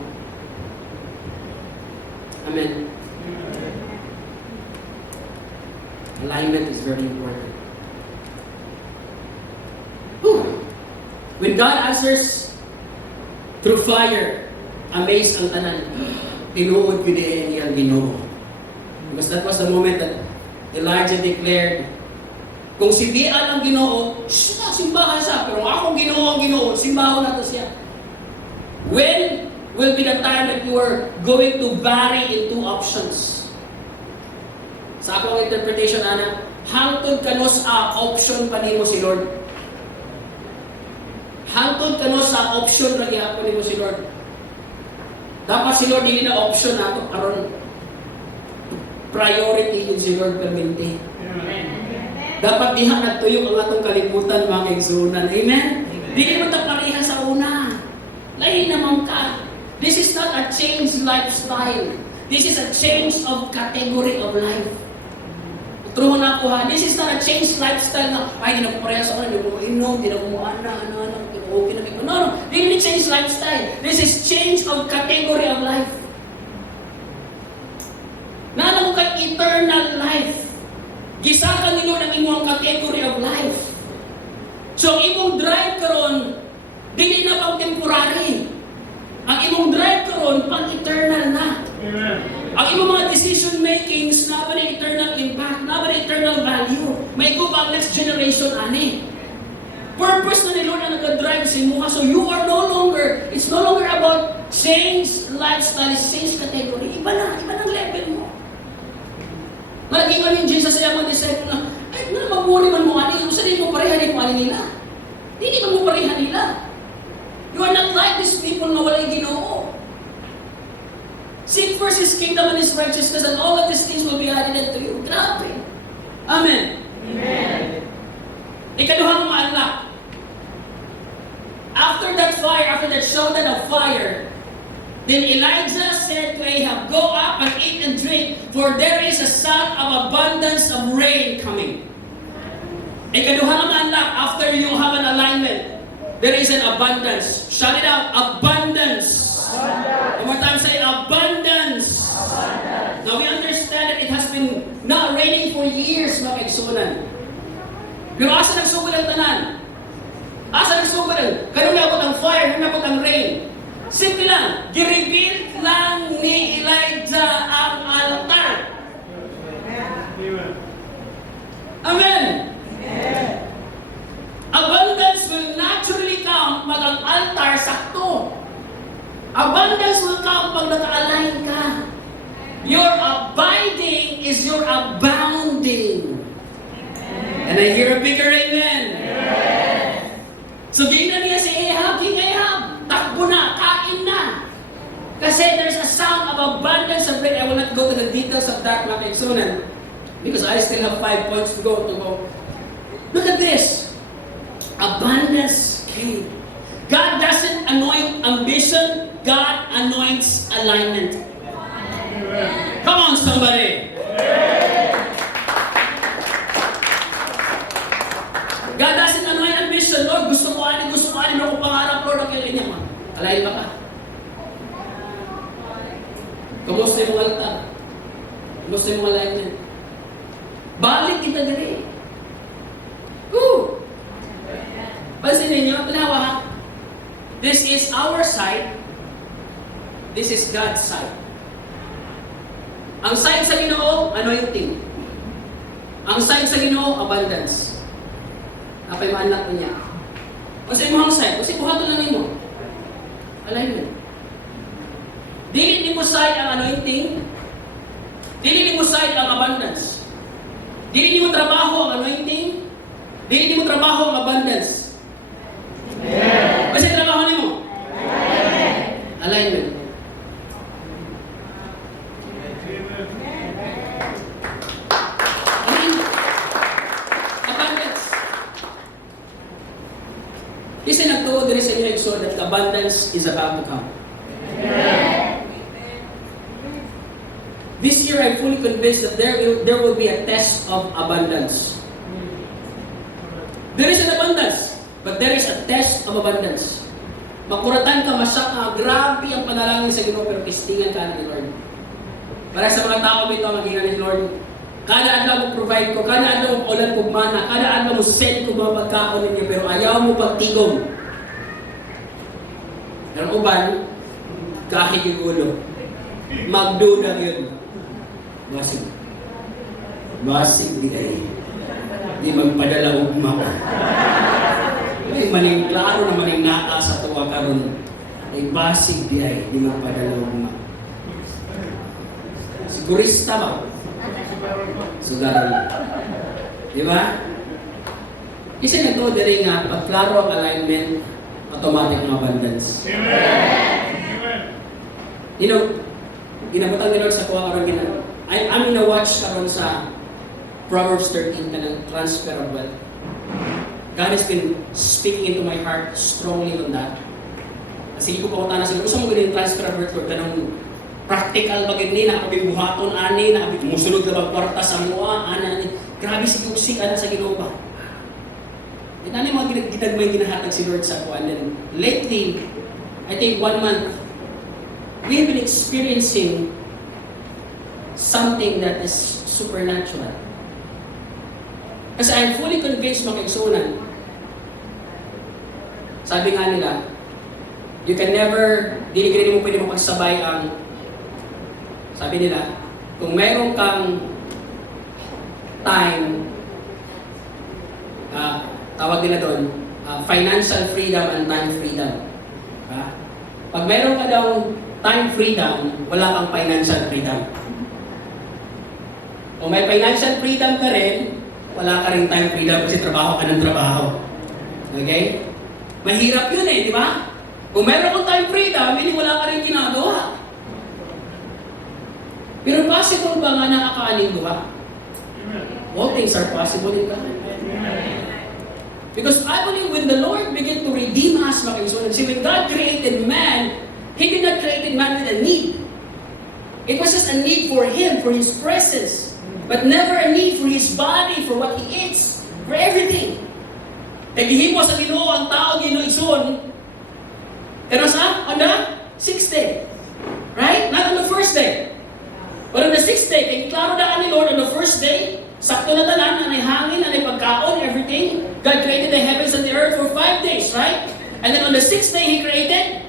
Amen. Alignment is very important. Whew. When God answers through fire, amazed ang tanan. Tinuod ko din iyang Ginoo. Because that was the moment that Elijah declared, kung si Baal ang Ginoo, simbahan siya. Pero akong Ginoo ang Ginoo, simbahan na to siya. When will be the time that you are going to vary in two options? Sa akong interpretation, ana, hangtod kano sa option pa nimo si Lord. Hangtod kano sa option na gihapon nimo si Lord. Dapat si Lord dili na option nato karon priority yun si Lord permente. Dapat diha nagtuyo ang atong kalibutan mga kaigsunan. Amen? Dili mo ta pareha sa una. Lain naman ka. This is not a changed lifestyle. This is a change of category of life. True na ako ha. This is not a changed lifestyle na, ay, hindi na ko pareha sa una, hindi ko inom, hindi na ko ano, okay na ko. No. This is change lifestyle. This is change of category of life. Naalam mo kay eternal life. Gisakan nilo ng imong category of life. So, imong drive karon, dili na pang temporary. Ang imong drive karon pang eternal na. Amen. Ang imong mga decision makings na ba eternal impact, na ba eternal value. May go ang next generation ani. Purpose na ni Lord na nag-drive sa imo. So you are no longer, it's no longer about change lifestyle, it's change category. Iba ng level mo. Malaging yung Jesus ay mga disciple na, ay, mamuli man mo ani, sa di mo pareha mo ani nila. Hindi man mo pareha nila. You are not like these people na walay Ginoo. Seek first His kingdom and His righteousness, and all of these things will be added unto you. Grabe. Amen. Amen. Ikaduhang maanlak. After that fire, after that shouted of fire, then Elijah said to Ahab, go up and eat and drink, for there is a sound of abundance of rain coming. Ikaduhang maanlak, after you have an alignment, there is an abundance. Shout it out, abundance. One more time, say abundance. Abundance. Now we understand that it has been not raining for years, mga kaigsunan. Pero asa nagsugod ang tanan? Asa nagsugod ang? Kanong nabot ang fire, kanong nabot ang rain. Simple lang, girebuild lang ni Elijah ang altar. Amen. Amen. Abundance will naturally come pag ang altar sakto. Abundance will come pag naka-align ka. Your abiding is your abounding. And I hear a bigger amen. So, gina niya si Ahab, King Ahab, takbo na, kain na. Kasi there's a sound of abundance of rain. I will not go to the details of that, mga kaigsunan, because I still have 5 points to go. Look at this. Abundance came. God doesn't anoint ambition, God anoints alignment. Come on, somebody. God doesn't anoint ambition. Lord, gusto ko alin, ako pangarap, Lord, okay niya man. Alayin ba ka? Kamusta yung altar? Kamusta yung alignment? Balik kita dali. Woo! Pansin ninyo, tanawa ha? This is our side. This is God's side. Ang sign sa Ginoo, anointing. Ang sign sa Ginoo, abundance. Apay maanak niya. Kasi mo ang sign, kasi buhaton lang nimo. Alignment. Dili nimo sign ang anointing. Dili nimo sign ang abundance. Dili nimo trabaho ang anointing. Dili nimo trabaho ang abundance. Amen. Kasi trabaho nimo. Amen. Alignment. Kasi nagtuo din sa inyo so that abundance is about to come. Amen. This year, I'm fully convinced that there will be a test of abundance. There is an abundance, but there is a test of abundance. Makuratan ka, masyak ka, grabe ang panalangin sa Ginoo, pero pistingan ka ni Lord. Para sa mga tao dito, maghingan ni Lord, kada adlaw mo provide ko, kada adlaw mo ulan ko mana, kada adlaw mo send ko mga pagkaon ninyo, pero ayaw mo pagtigom. Pero uban, kahit yung ulo, magduda yun. Basig. Basig di ay. Di magpadala ugma. Ay maning klaro na maning naa sa tuwa karon. Ay basig di ay, di magpadala ugma. Sigurista ba? Sugaran. Di ba? Isa na ito, dali nga, pag klaro ang alignment, automatic ang abundance. Amen! You know, ginabutang ni Lord sa kuha karon ginagawa. I'm gonna watch karon sa Proverbs 13 ka ng transfer of wealth. God has been speaking into my heart strongly on that. Kasi ko pa utana sa gusto mo ganyan transfer of wealth, Lord, kanang practical bagay ni nakabibuhaton ani musulod na kwarta sa mua ani grabe si usik ana sa Ginoo ba inani mga gitagmay ginahatag si Lord sa kuan then lately I think 1 month we have been experiencing something that is supernatural kasi I'm fully convinced mga kaigsunan sabi nga nila you can never dili mo pwede mapagsabay ang sabi nila, kung meron kang time, tawag nila doon, financial freedom and time freedom. Pag meron ka daw time freedom, wala kang financial freedom. Kung may financial freedom ka rin, wala ka rin time freedom kasi trabaho ka ng trabaho. Okay? Mahirap yun di ba? Kung meron kang time freedom, hindi wala ka rin ginagawa. Pero possible ba nga nakakaaling duha? All things are possible in God. Because I believe when the Lord began to redeem us, see, when God created man, He did not create man with a need. It was just a need for Him, for His presence. But never a need for His body, for what He eats, for everything. Naghihimo sa Ginoo ang tao, Ginoo igsoon. Pero sa? On the 6th day. Right? Not on the 1st day. But on the 6th day, kaya klaro na ni Lord on the 1st day, sakto na tanan, anay hangin, anay pagkaon, everything. God created the heavens and the earth for 5 days, right? And then on the 6th day, He created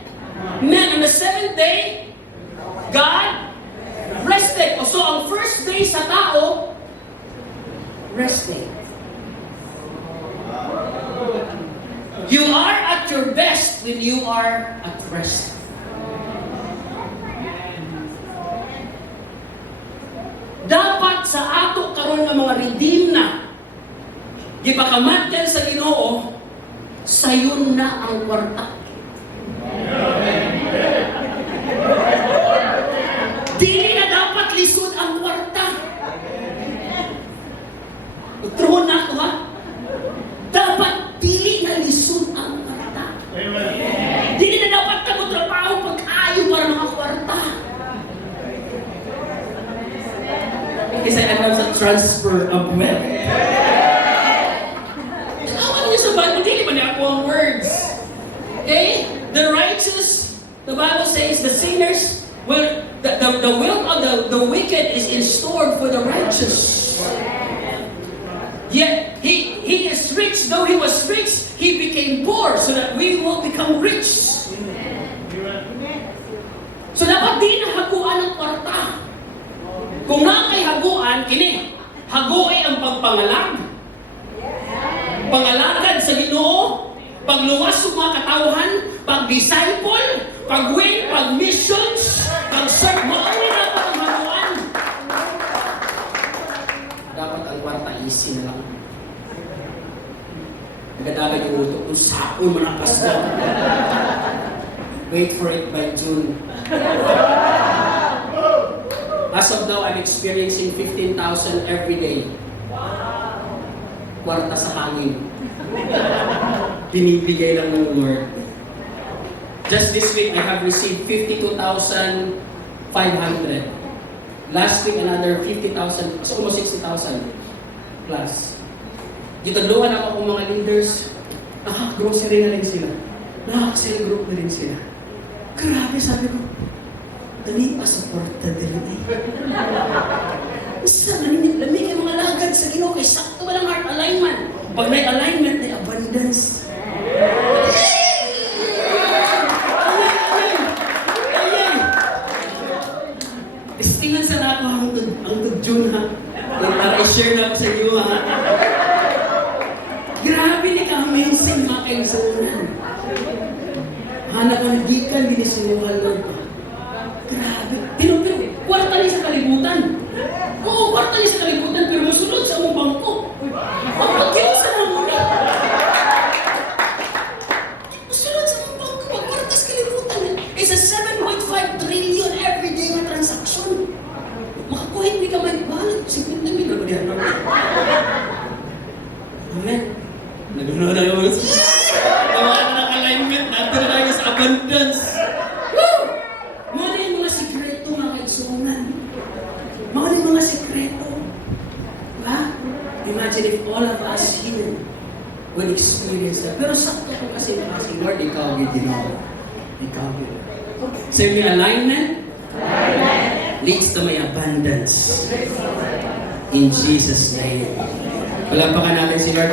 man. On the 7th day, God rested. So ang first day sa tao, rest day. You are at your best when you are at rest. Dapat sa ato karon nga mga redeem na gipakamatyan sa Ginoo sayon na ang kwarta. Dili na dapat lisod ang kwarta. Utrohon na ako ha. Dapat dili na lisod ang kwarta. Dili na dapat ka trabaho pag-ayo para makakwarta. Kasi alam sa transfer of wealth. Awan niyo sa Bible, hindi man ako ang words. Okay? The righteous, the Bible says, the sinners, the wealth of the wicked is in store for the righteous. Yet, he is rich. Though he was rich, he became poor so that we will become rich. So dapat di na haguan ng kwarta. Kung na kay haguan, kini, haguay ang pagpangalag. Pangalagad sa Ginoo, pagluwas sa mga katawhan, pag-disciple, pag-win, pag-missions, pag-serve, maawin na pa ang haguan. Dapat ang kwarta easy na lang. Nagadagan yung utok, kung saan mo ng kasda. Wait for it by June. As of now, I'm experiencing 15,000 every day. Kwarta sa hangin. Binibigay lang ng Lord. Just this week, I have received 52,500. Last week, another 50,000. So almost 60,000 plus. Gitagluhan ako kung mga leaders. Grocery na rin sila. Nakaka-cell group na rin sila. Grabe, sabi ko. Dali pa supporta dali. Isa, lamig yung mga lagad sa Ginoo kay sakto walang heart alignment. Pag may alignment, may abundance. Ayan. Istingan sa nato hangtod June ha. Para i-share na ko sa inyo ha. Grabe ni ka-amazing mga kaisanan. Hanap ko nagikan, dinisinuhan Lord. Grabe. Tinuturo, kwarta niya sa kalibutan. Oo, kwarta niya sa kalibutan, pero masunod sa mong bangko. Pagpagyaw sa mga muna. Masunod sa mong bangko, magkwarta sa kalibutan. It's a 7.5 trillion everyday na transaction. Makakuhin, hindi ka may balat. 50 million ba diyan? Amen. Nagano na yung tawa na ng alignment, natin na tayo sa abundance. Woo! Mga rin mga sikreto mga kaigsunan. Mga rin mga sikreto. Diba? Imagine if all of us here would experience that. Pero sakto ko kasi na kasi, Lord, ikaw ang ginawa. Ikaw ang ginawa. So yung alignment leads to my abundance. In Jesus' name. Palampakan natin si Lord.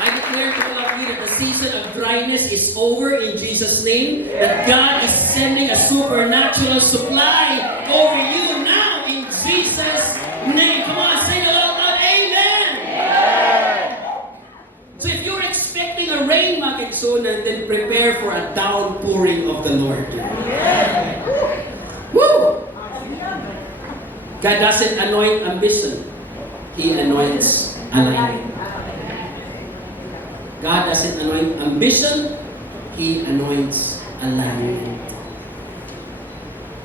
I declare to all of you that the season of dryness is over in Jesus' name. That God is sending a supernatural supply over you now in Jesus' name. Come on, sing along loud, amen. So if you're expecting a rain, mga kaigsunan, then prepare for a downpouring of the Lord. Woo! God doesn't anoint ambition. He anoints alignment. God doesn't anoint ambition. He anoints alignment.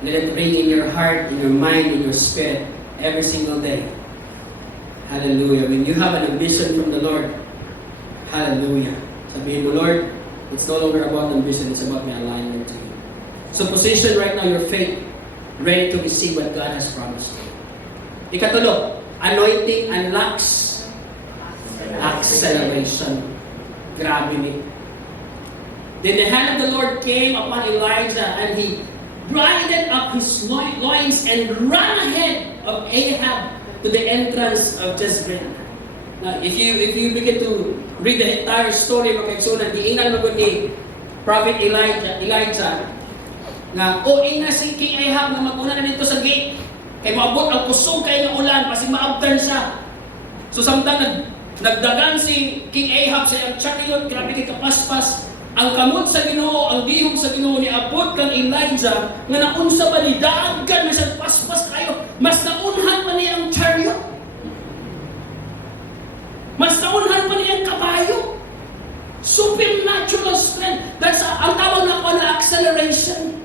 Let it ring in your heart, in your mind, in your spirit every single day. Hallelujah. When you have an ambition from the Lord, hallelujah. Sabihin mo, Lord, it's no longer about ambition, it's about my alignment to you. So position right now your faith, ready to receive what God has promised you. Ikatulo, anointing unlocks acceleration. Grabe ni. Then the hand of the Lord came upon Elijah and he grinded up his loins and ran ahead of Ahab to the entrance of Jezreel. Now, if you begin to read the entire story of Kaigsunan, diinan mo ni Prophet Elijah na ina si King Ahab na mag-una na dito sa gate kay maabot ang kusog kay nga ulan kasi ma-upturn siya. So samtang nagdagan si King Ahab sa iyang chariot, grabe kay kapaspas. Ang kamot sa Ginoo, ang dihog sa Ginoo ni abot kang Elijah nga naunsa ba ni dagan na sa paspas kayo. Mas naunhan pa niya ang chariot. Mas naunhan pa niya ang kabayo. Supernatural strength. That's ang tawag na po na acceleration.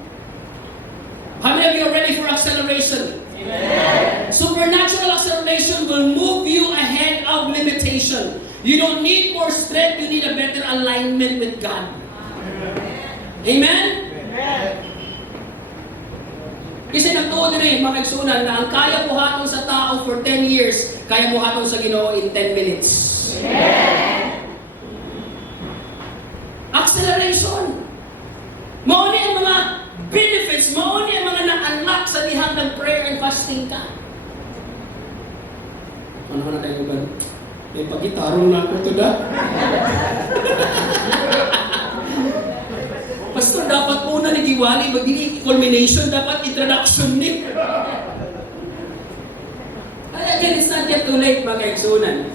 How many of you are ready for acceleration? Amen. Supernatural acceleration will move you ahead of limitation. You don't need more strength, you need a better alignment with God. Amen? Amen. Kasi nagtuon rin, mga kaigsunan, na ang kaya buhaton sa tao for 10 years, kaya buhaton sa Ginoo in 10 minutes. Amen. Acceleration. Mauni ang mga benefits, mauni ang mga na-unlock sa lihang ng prayer and fasting ka. Ano na tayo ba? May pagitarong na ako ito na. Pastor, dapat una wali, magdili culmination, dapat introduction ni. Again, it's not yet too late, mga kaigsunan.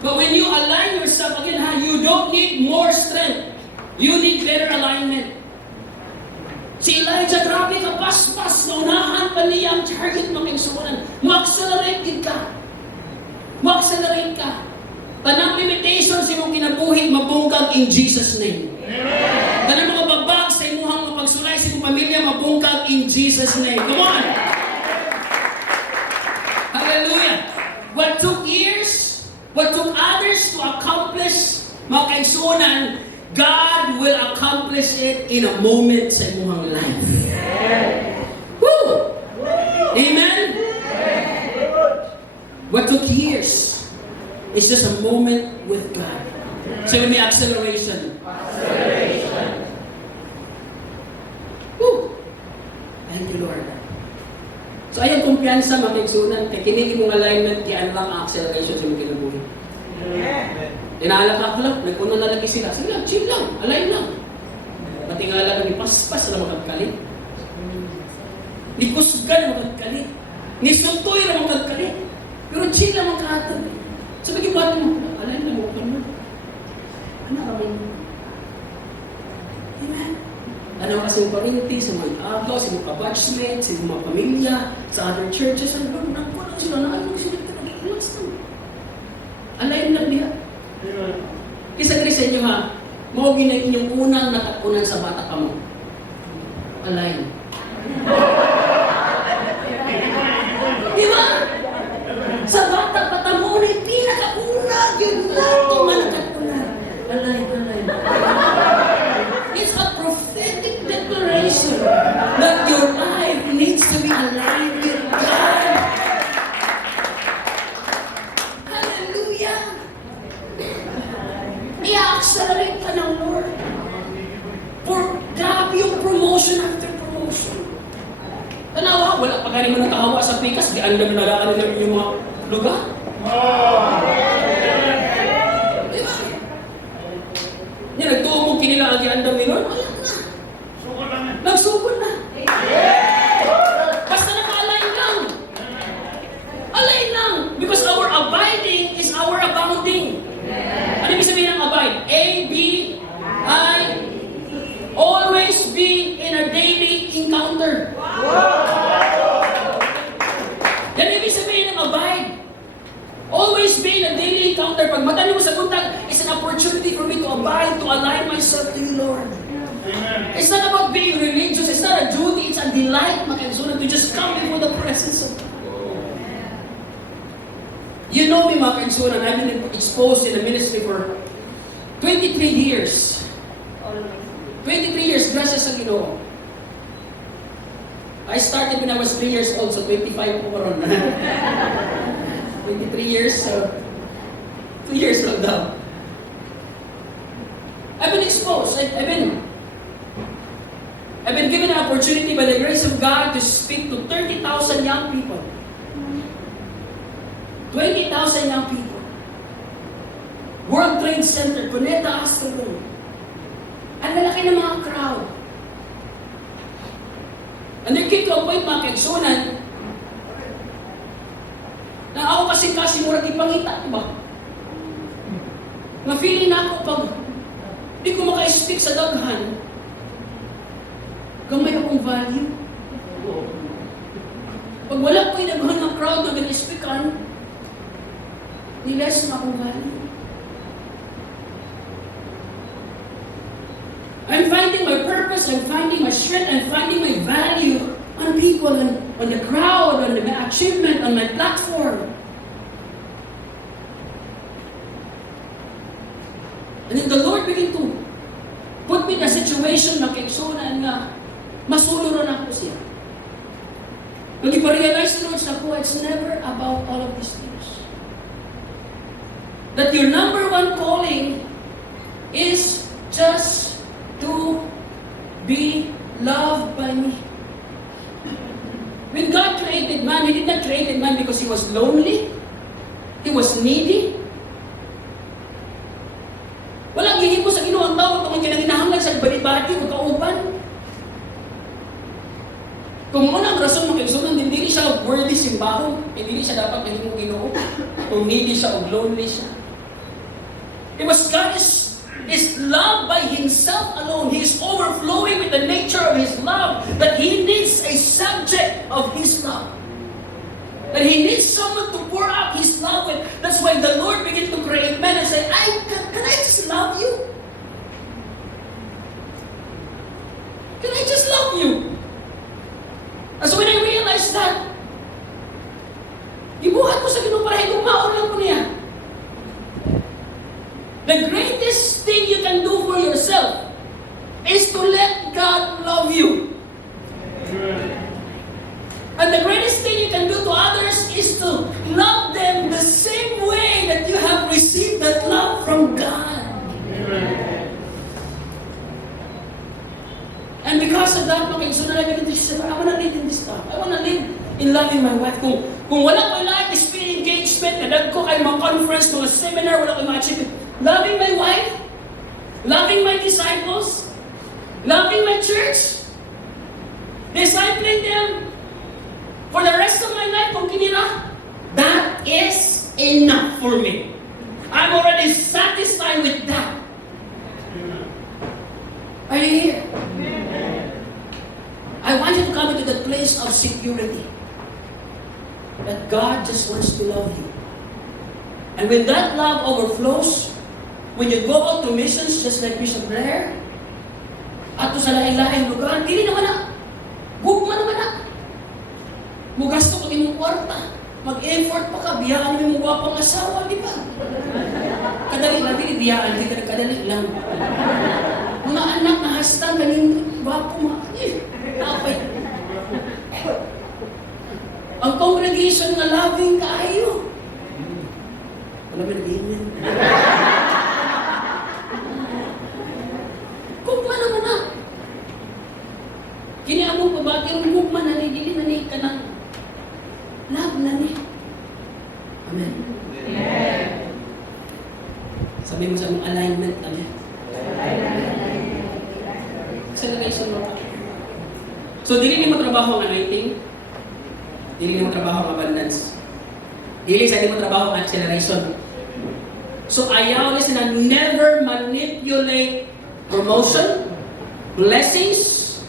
But when you align yourself, again, you don't need more strength. You need better alignment. Si Elijah, grabe ka, paspas, naunahan pa niya ang target, mga kaigsunan. Mo-accelerate ka. Mo-accelerate ka. Tanang limitations sa imong kinabuhi, mabungkag in Jesus' name. Tanang mga babag sa imuhang mga pagsulay sa imong pamilya, mabungkag in Jesus' name. Come on! Hallelujah! What took years, what took others to accomplish, mga kaigsunan, God will accomplish it in a moment sa imuhang life. Woo! Amen? What took years, it's just a moment with God. So with me, acceleration. Acceleration. Woo! Thank you, Lord. So ayong kumpiyansa, mga kaigsunan, kay kinigi mong alignment, kaya ano lang ang acceleration sa mga kinabuhi. Inaalak ako lang, nagpuno na lagi sila. Sige lang, chill lang, align lang. Patingala lang, ni paspas na magkagkalit. Ni kusgan na magkagkalit. Ni suntoy na magkagkalit. Pero chill lang magkakatag. Sabi ko, ba't mo? Alam na mo, ano? Ano kami? Amen? Ano kasi yung parinti sa mga agaw, sa mga batchmates, sa mga pamilya, sa other churches, ano ba? Nagpunan sila, naalong sila, nag-iilas lang. Align lang niya. Isa-gri sa inyo ha, mawagin na inyong unang natapunan sa bata ka mo. Align. Di ba? Sa bata mo na pinakauna, yun lang itong manakatunan. Align. It's a prophetic declaration that your life needs to be aligned with God. Hallelujah! I-accelerate ka ng Lord. For grabe yung promotion after promotion. Tanawa, wala pa galing mo nakahawa sa pikas, di alam na nagaan nila yung mga lugar. Diba? Yan, nagtuong kinila ang giandam ni Lord, wala na. Nagsugod na. Basta naka-align lang. Align lang. Because our abiding is our abounding. Ano ibig sabihin ng abide? A-B-I. Always be in a daily encounter. Yan ibig sabihin ng abide. Always be in a daily encounter. Pag matali mo sa buntag, it's an opportunity for me to abide, to align myself to you, Lord. Amen. It's not about being religious. It's not a duty. It's a delight, mga kaigsunan, to just come before the presence of God. You know me, mga kaigsunan, I've been exposed in the ministry for 23 years. 23 years, gracias sa Ginoo. I started when I was 3 years old, so 25 po ron. 23 years, so 2 years lang daw. I've been exposed. I've been given an opportunity by the grace of God to speak to 30,000 young people. 20,000 young people. World Trade Center, Cuneta, Astoril. Ang lalaki ng mga crowd. And there came to a point, mga kaigsunan, na ako kasi murag ipangita, diba? Ma-feeling na ako pag di ko maka-speak sa daghan, gamay akong value. Pag wala ko yung daghan ng crowd na gan-speakan, niles na akong value. I'm finding my purpose, I'm finding my strength, I'm finding my value on people, on the crowd, on the achievement, on my platform. And then the Lord began to put me in a situation na kaigsunan nga masulo ron ako siya. Nung ipa-realize na ako, it's never about all of these things. That your number one calling is just to be loved by me. When God created man, He did not create man because he was lonely, he was needy. Walang gihimo sa Ginoo ang tao kung kinahanglan sa bali-bati o kauban. Kung muna ang rason mo kaigsunan, hindi siya worthy simbaho, hindi siya dapat naging Ginoo. Kung hindi siya o lonely siya. Because God is loved by Himself alone. He is overflowing with the nature of His love, that He needs a subject of His love. That He needs someone to pour out His love with. That's why the Lord began to create men and say, can I just love you? Can I just love you? And so when I realized that, gibuhat ko sa Ginoo para itong maulang ko niya. The greatest thing you can do for yourself is to let God love you. And the greatest thing you can do to others is to love them the same way that you have received that love from God. And because of that, so na I want to live in this love. I want to live in loving my wife. Kung wala ko na spirit engagement, nadag ko kayo mga conference, mga seminar, wala ko ma-achieve. Loving my wife, loving my disciples, loving my church, discipling them for the rest of my life, kung kinira, that is enough for me. I'm already satisfied with that. Are you here? I want you to come into the place of security. That God just wants to love you. And when that love overflows, when you go out to missions, just like Bishop Blair, ato sa lain-lain lugar, dili naman na, gugma naman na. Mugasto ko imong kwarta. Mag-effort pa ka, biyaan mo yung gwapang asawa, di ba? Kadali lang, dili biyaan, di ka kadali lang. Mga anak na hastang galing gwapo mga, kapay. Ang congregation na loving kaayo. Alam mo, din yan. Kugma naman na. Kiniamong pabati ang kugma na ni, dili na ni ka ng love na ni. Amen. Yeah. Sabi mo sa mong alignment na niya. Acceleration mo. So, dili mo trabaho ang anointing. Dili mo trabaho ang abundance. Dili sa mo trabaho ang acceleration. So, ayaw na sila never manipulate promotion, blessings,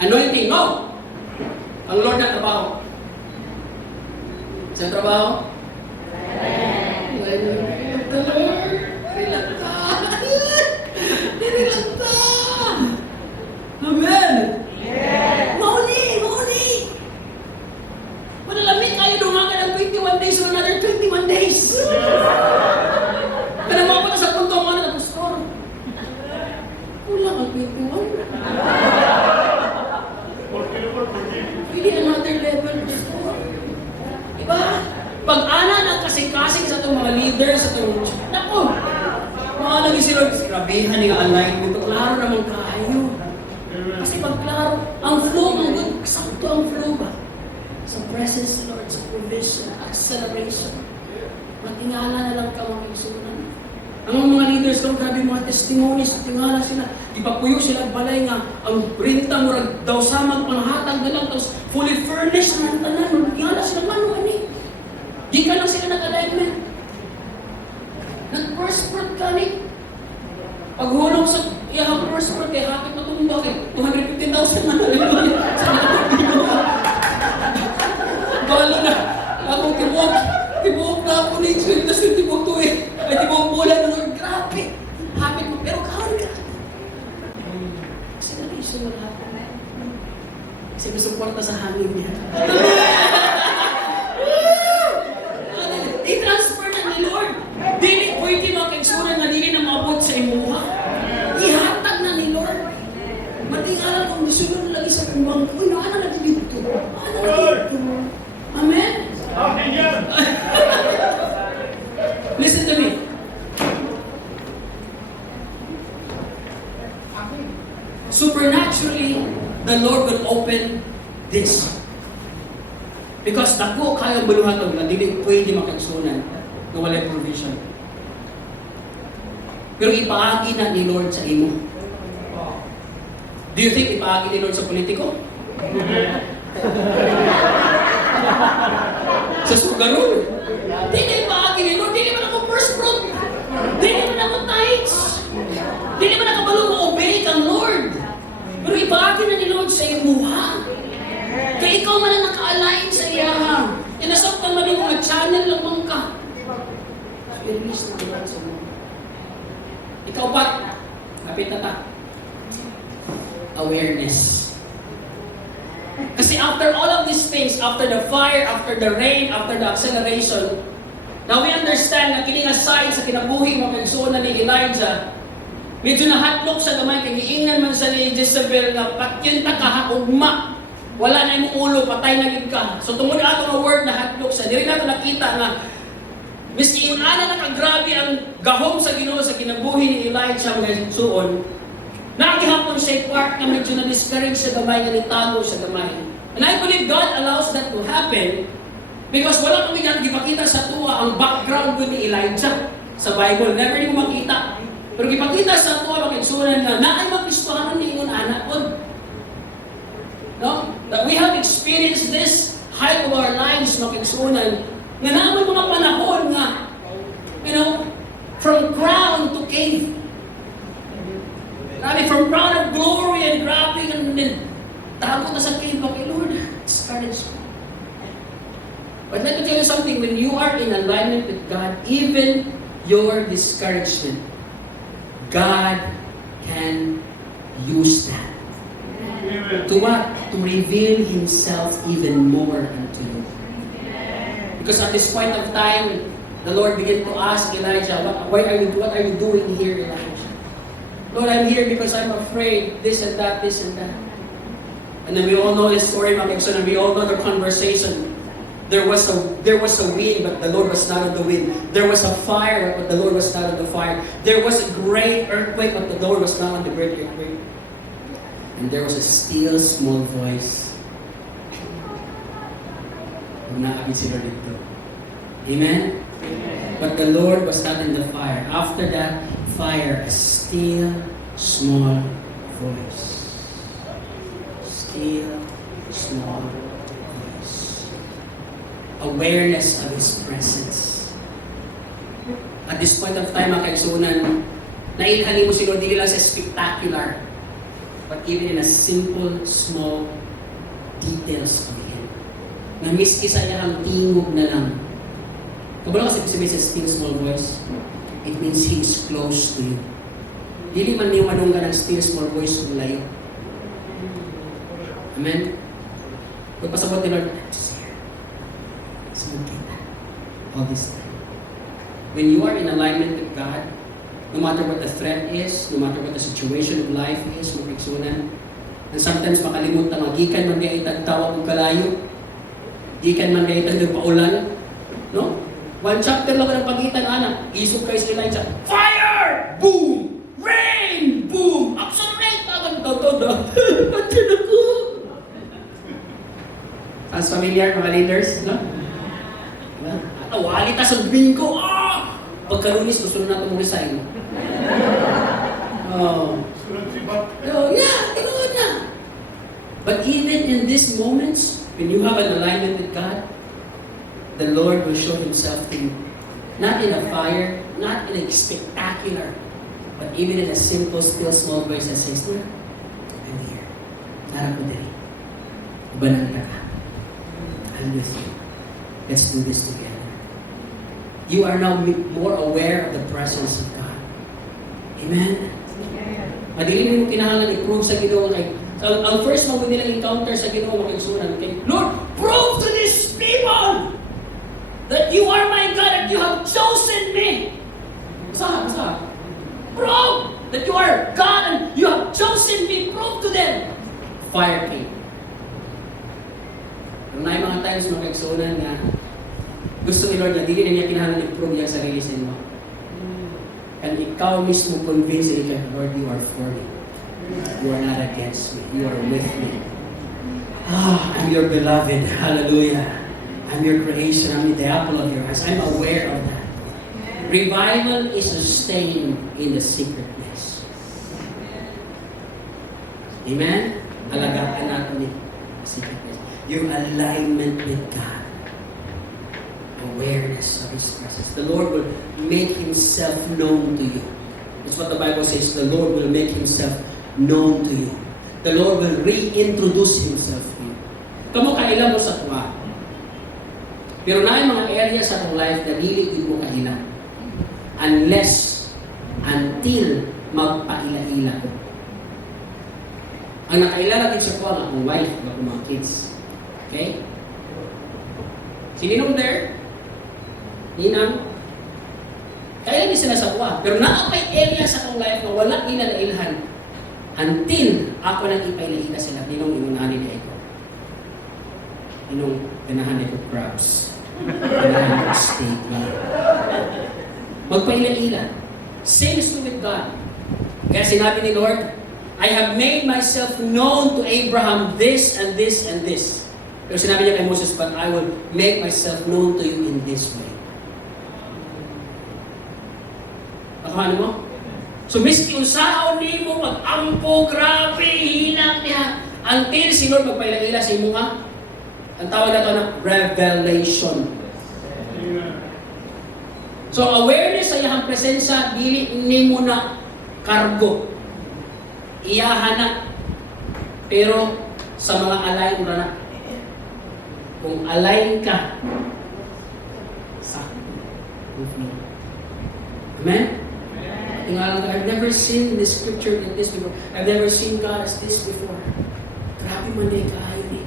anointing. No! Ang Lord na trabaho. Sa trabaho? The Lord. Rilata. Rilata. Amen. Mauli. Malalamig kayo dumaga ng 21 days or another 21 days. Kaya mga pa sa punto mo na pastor. Kulang ang 21. Hindi another level, pastor. Diba? Pag-ana ng kasing-kasing sa itong mga leaders, sa itong naku, mga naging sila, grabehan yung alignment. Klaro naman kayo. Kasi pag klaro, ang flow, ang good, sakto ang flow ba? Sa presence, Lord, sa provision, acceleration. Matingala na lang ka mga isunan. Ang mga leaders ko, grabe mga testimonies, tingala sila. Ipapuyo sila balay nga, ang renta mo daw samang panghatag na lang, tapos fully furnished na ang tanan. Tingala sila, manuan eh. Di ka lang sila nag-alignment. Nag-prosper ka ni. Paghulong sa iyahang prosper, kaya hapit na itong bakit? 250,000 na nalang sa nagpapito. Bala na. Akong tibuok na ako ni Israel, tapos yung tibuok to eh. Ay tibuok mula na Lord, grabe. Hapit mo, pero kawan ka. Kasi nag-iso mo lahat. Kasi masuporta sa hangin niya. I-transfer na ni Lord. Dili pwede makagsunan na dili na maabot sa imuha. Ihatag na ni Lord. Matingala kung gusto lagi sa kumbang. Uy, naana na dito. Naana na dito. Amen? Listen to me. Supernaturally, the Lord will open this. Because dako kayo baluhatog na dili pwede makagsunan na walay provision. Pero ipaagi na ni Lord sa imo. Do you think ipaagi ni Lord sa politiko? Sa sugarol. Di na ipaagi ni Lord, di naman ako first fruit. Di naman ako tithes. Di naman ako balong obey kang Lord. Pero ipaagi na ni Lord sa iyong buha. Kaya ikaw man ang naka-align sa iya. Inasaktan man yung mga channel lamang ka. I-release na Lord sa mo. Ikaw ba? Kapit na ta. Awareness. Kasi after all of these things, after the fire, after the rain, after the acceleration, now we understand na kining aside sa kinabuhi mga kaigsuonan ni Elijah, medyo nahatlok sa gamay, kay giingan man sa ni Jezebel na patyon ta ka ugma. Wala na imong ulo, patay na gid ka. So tungod ato nga word na hatlok sa, diri nato nakita na miski yung ana nakagrabe ang gahom sa Ginoo sa kinabuhi ni Elijah mga kaigsuon, nakihapon siya part na medyo na-discourage sa gamay na nitago sa gamay. And I believe God allows that to happen because wala kami nga gipakita sa tuwa ang background ni Elijah sa Bible. Never mo makita. Pero gipakita sa tuwa ang igsunan na naay mapistuhan ni ingon anak ko. No? That we have experienced this height of our lives mga igsunan nga naman mga panahon nga from crown to cave. Grabe, from crown of glory and grabe, and then tago na sa cave, okay, Lord, discourage me. But let me tell you something, when you are in alignment with God, even your discouragement, God can use that. To what? To reveal Himself even more unto you. Because at this point of time, the Lord began to ask Elijah, what are you doing here, Elijah? Lord, I'm here because I'm afraid, this and that, this and that. And then we all know the story, mga kaibigan, and we all know the conversation. There was a wind, but the Lord was not on the wind. There was a fire, but the Lord was not on the fire. There was a great earthquake, but the Lord was not on the great earthquake. And there was a still, small voice. Huwag nakakit sila dito. Amen? But the Lord was not in the fire. After that fire, a still, small voice. Still, small voice. Awareness of His presence. At this point of time, mga kaigsunan, nailhali mo si Lord, hindi lang sa spectacular, but even in a simple, small details of Him. Na miski sa iyang tingog na lang. Kabalo kasi sabihin sa still, small voice, it means He is close to you. Dili man niyo manungga ng still, small voice kung layo. Amen? Pagpasabot ni Lord, I'm just here. So kita. All this time. When you are in alignment with God, no matter what the threat is, no matter what the situation of life is, mapigsunan, and sometimes makalimutan, gikan man kaya itagtawa kong kalayo, gikan man kaya itagtawa paulan, no? One chapter lang ng pagitan, anak. Isog kayo si Elijah. Fire! Boom! Rain! Boom! Accelerate! Agad todo. Pati na ko. Sounds familiar, mga leaders? No? Wali ta sa bingo. Pagkalunis, susunod na itong resign. Oh, yeah, ganoon na. But even in these moments, when you have an alignment with God, the Lord will show Himself to you. Not in a fire, not in a spectacular, but even in a simple, still, small voice that says, Lord, I'm here. Nara ko dali. Ubanan ka ka. I'm with you. Let's do this together. You are now more aware of the presence of God. Amen? Madili mo kinahanglan i-prove sa Ginoo kay ang first mo nilang encounter sa Ginoo makigsunan kay Lord, prove to these people that you are my God, that you have chosen me. Basta. Prove that you are God and you have chosen me. Prove to them. Fire came. Ang may mga times mga kaigsunan na gusto ni Lord na hindi na niya kinahanglan i-prove yung sarili sa inyo. And ikaw mismo convince ka, Lord, you are for me. You are not against me. You are with me. I'm your beloved. Hallelujah. I'm your creation. I'm the apple of your eyes. I'm aware of that. Revival is sustained in the secret place. Amen? Alagaan natin yung secret place. Your alignment with God. Awareness of His presence. The Lord will make Himself known to you. That's what the Bible says. The Lord will make Himself known to you. The Lord will reintroduce Himself to you. Kamu kailan mo sa tuwa. Pero na yung mga area sa atong life na dili mo kailan. Until magpaila-ila ko. Ang nakailala din sa tuwa ng akong wife, ng akong mga kids. Okay? Sininong there? Ninang? Kaya din sila sa tuwa. Pero naapay area sa akong life na wala nila nailhan. Until ako nang ipailaila sila. Ninong inunahan niya ikaw. Ninong ganahan niya ko crabs. Ganahan ko steak. Magpaila-ila. Same is true with God. Kaya sinabi ni Lord, I have made myself known to Abraham this and this and this. Pero sinabi niya kay Moses, but I will make myself known to you in this way. Nakuha mo? So, miski usaon ni mo, mag-ampo, grabe, hinak niya. Until si Lord magpaila-ila sa imo nga, ang tawag na ito na revelation. So, awareness sa iyang presensya, dili ni mo na kargo. Iyahan na. Pero, sa mga align mo na. Kung align ka, sakto. Amen? I've never seen this scripture in this before. I've never seen God as this before. Grabe man din kaayo ni.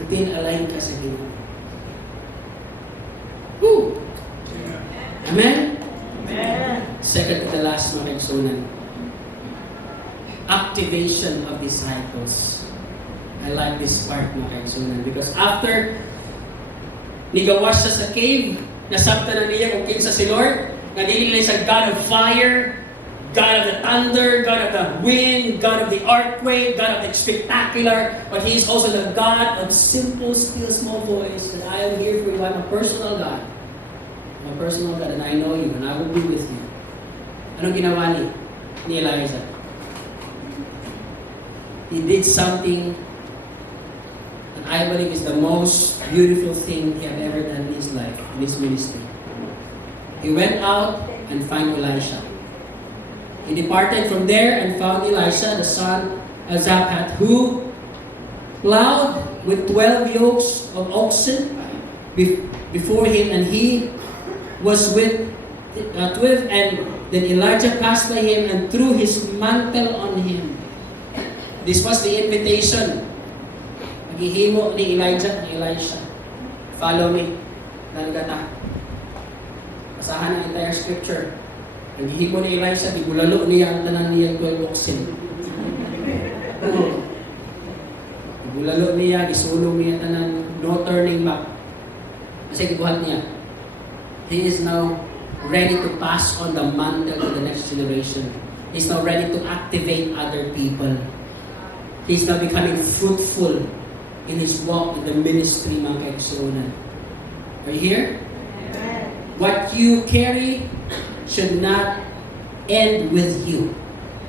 Until align ka sa Ginoo. Woo! Amen? Amen. Second to the last mga kaigsunan. Activation of disciples. I like this part mga kaigsunan because after nigawas siya sa cave, nasabta na niya kung kinsa si Lord, nagiging sa God of fire, God of the thunder, God of the wind, God of the earthquake, God of the spectacular, but He is also the God of simple, still, small voice, that I am here for you. I'm a personal God. I'm a personal God, and I know you, and I will be with you. Anong ginawa ni Elijah? He did something that I believe is the most beautiful thing he had ever done in his life, in his ministry. He went out and found Elisha. He departed from there and found Elisha, the son of Zaphat, who plowed with 12 yokes of oxen before him, and he was with 12, and then Elijah passed by him and threw his mantle on him. This was the invitation. Naghihimo ni Elijah, ni Elisha. Follow me. Nalgata. Basahan ang entire scripture. Naghihimo ni Elisha, di bulalo niya ang tanan niya 12 oxen. Bulalo niya, isulong niya tanan, no turning back. Kasi gibuhat niya. He is now ready to pass on the mantle to the next generation. He's now ready to activate other people. He's now becoming fruitful in his walk in the ministry, mga kaigsunan. Are you here? Amen. What you carry should not end with you.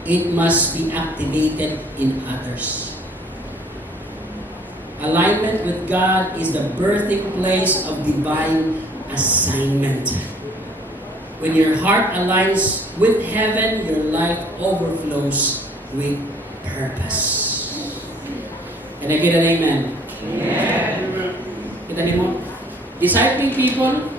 It must be activated in others. Alignment with God is the birthing place of divine assignment. When your heart aligns with heaven, your life overflows with purpose. Can I get an amen? Amen. Kita mo? Discipling people,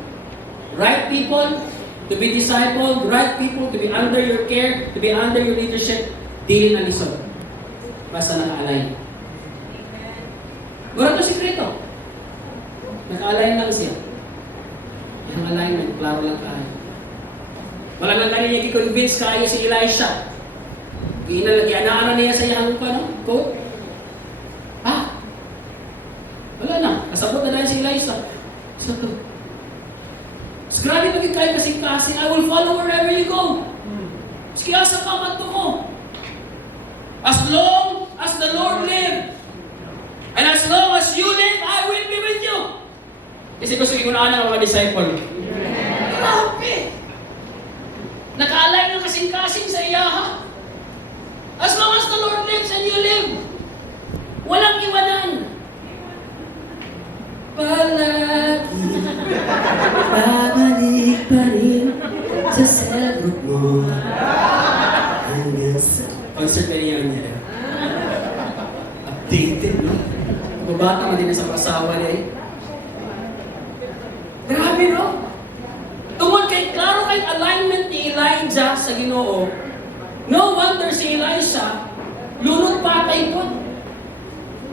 right people, to be discipled, right people, to be under your care, to be under your leadership, di na lisod. Basta naka-align. Wala ito sikreto. Naka-align lang siya. Yung alignment, klaro lang kayo. Wala lang tayo niya i-convince kayo si Elisha. Ginalagyan niya sa iyang quote. Wala na. Kasabot na dahil si Elisha. So, grabe maging kayo kasing-kasing. I will follow wherever you go. Sige, asa pa man mo. As long as the Lord live, and as long as you live, I will be with you. Kasi gusto igunaan ng mga disciple. Grabe! Naka-align ng kasing-kasing sa iyaha. As long as the Lord lives and you live, walang iwanan. palagi babalik pa rin sa cellgroup mo hanggang sa concert na niya. Updated, no? Babata mo din na sa pasawa na eh. Grabe, no? Tungod kay klaro kay alignment ni Elijah sa Ginoo. No wonder si Elisha lunod patay po.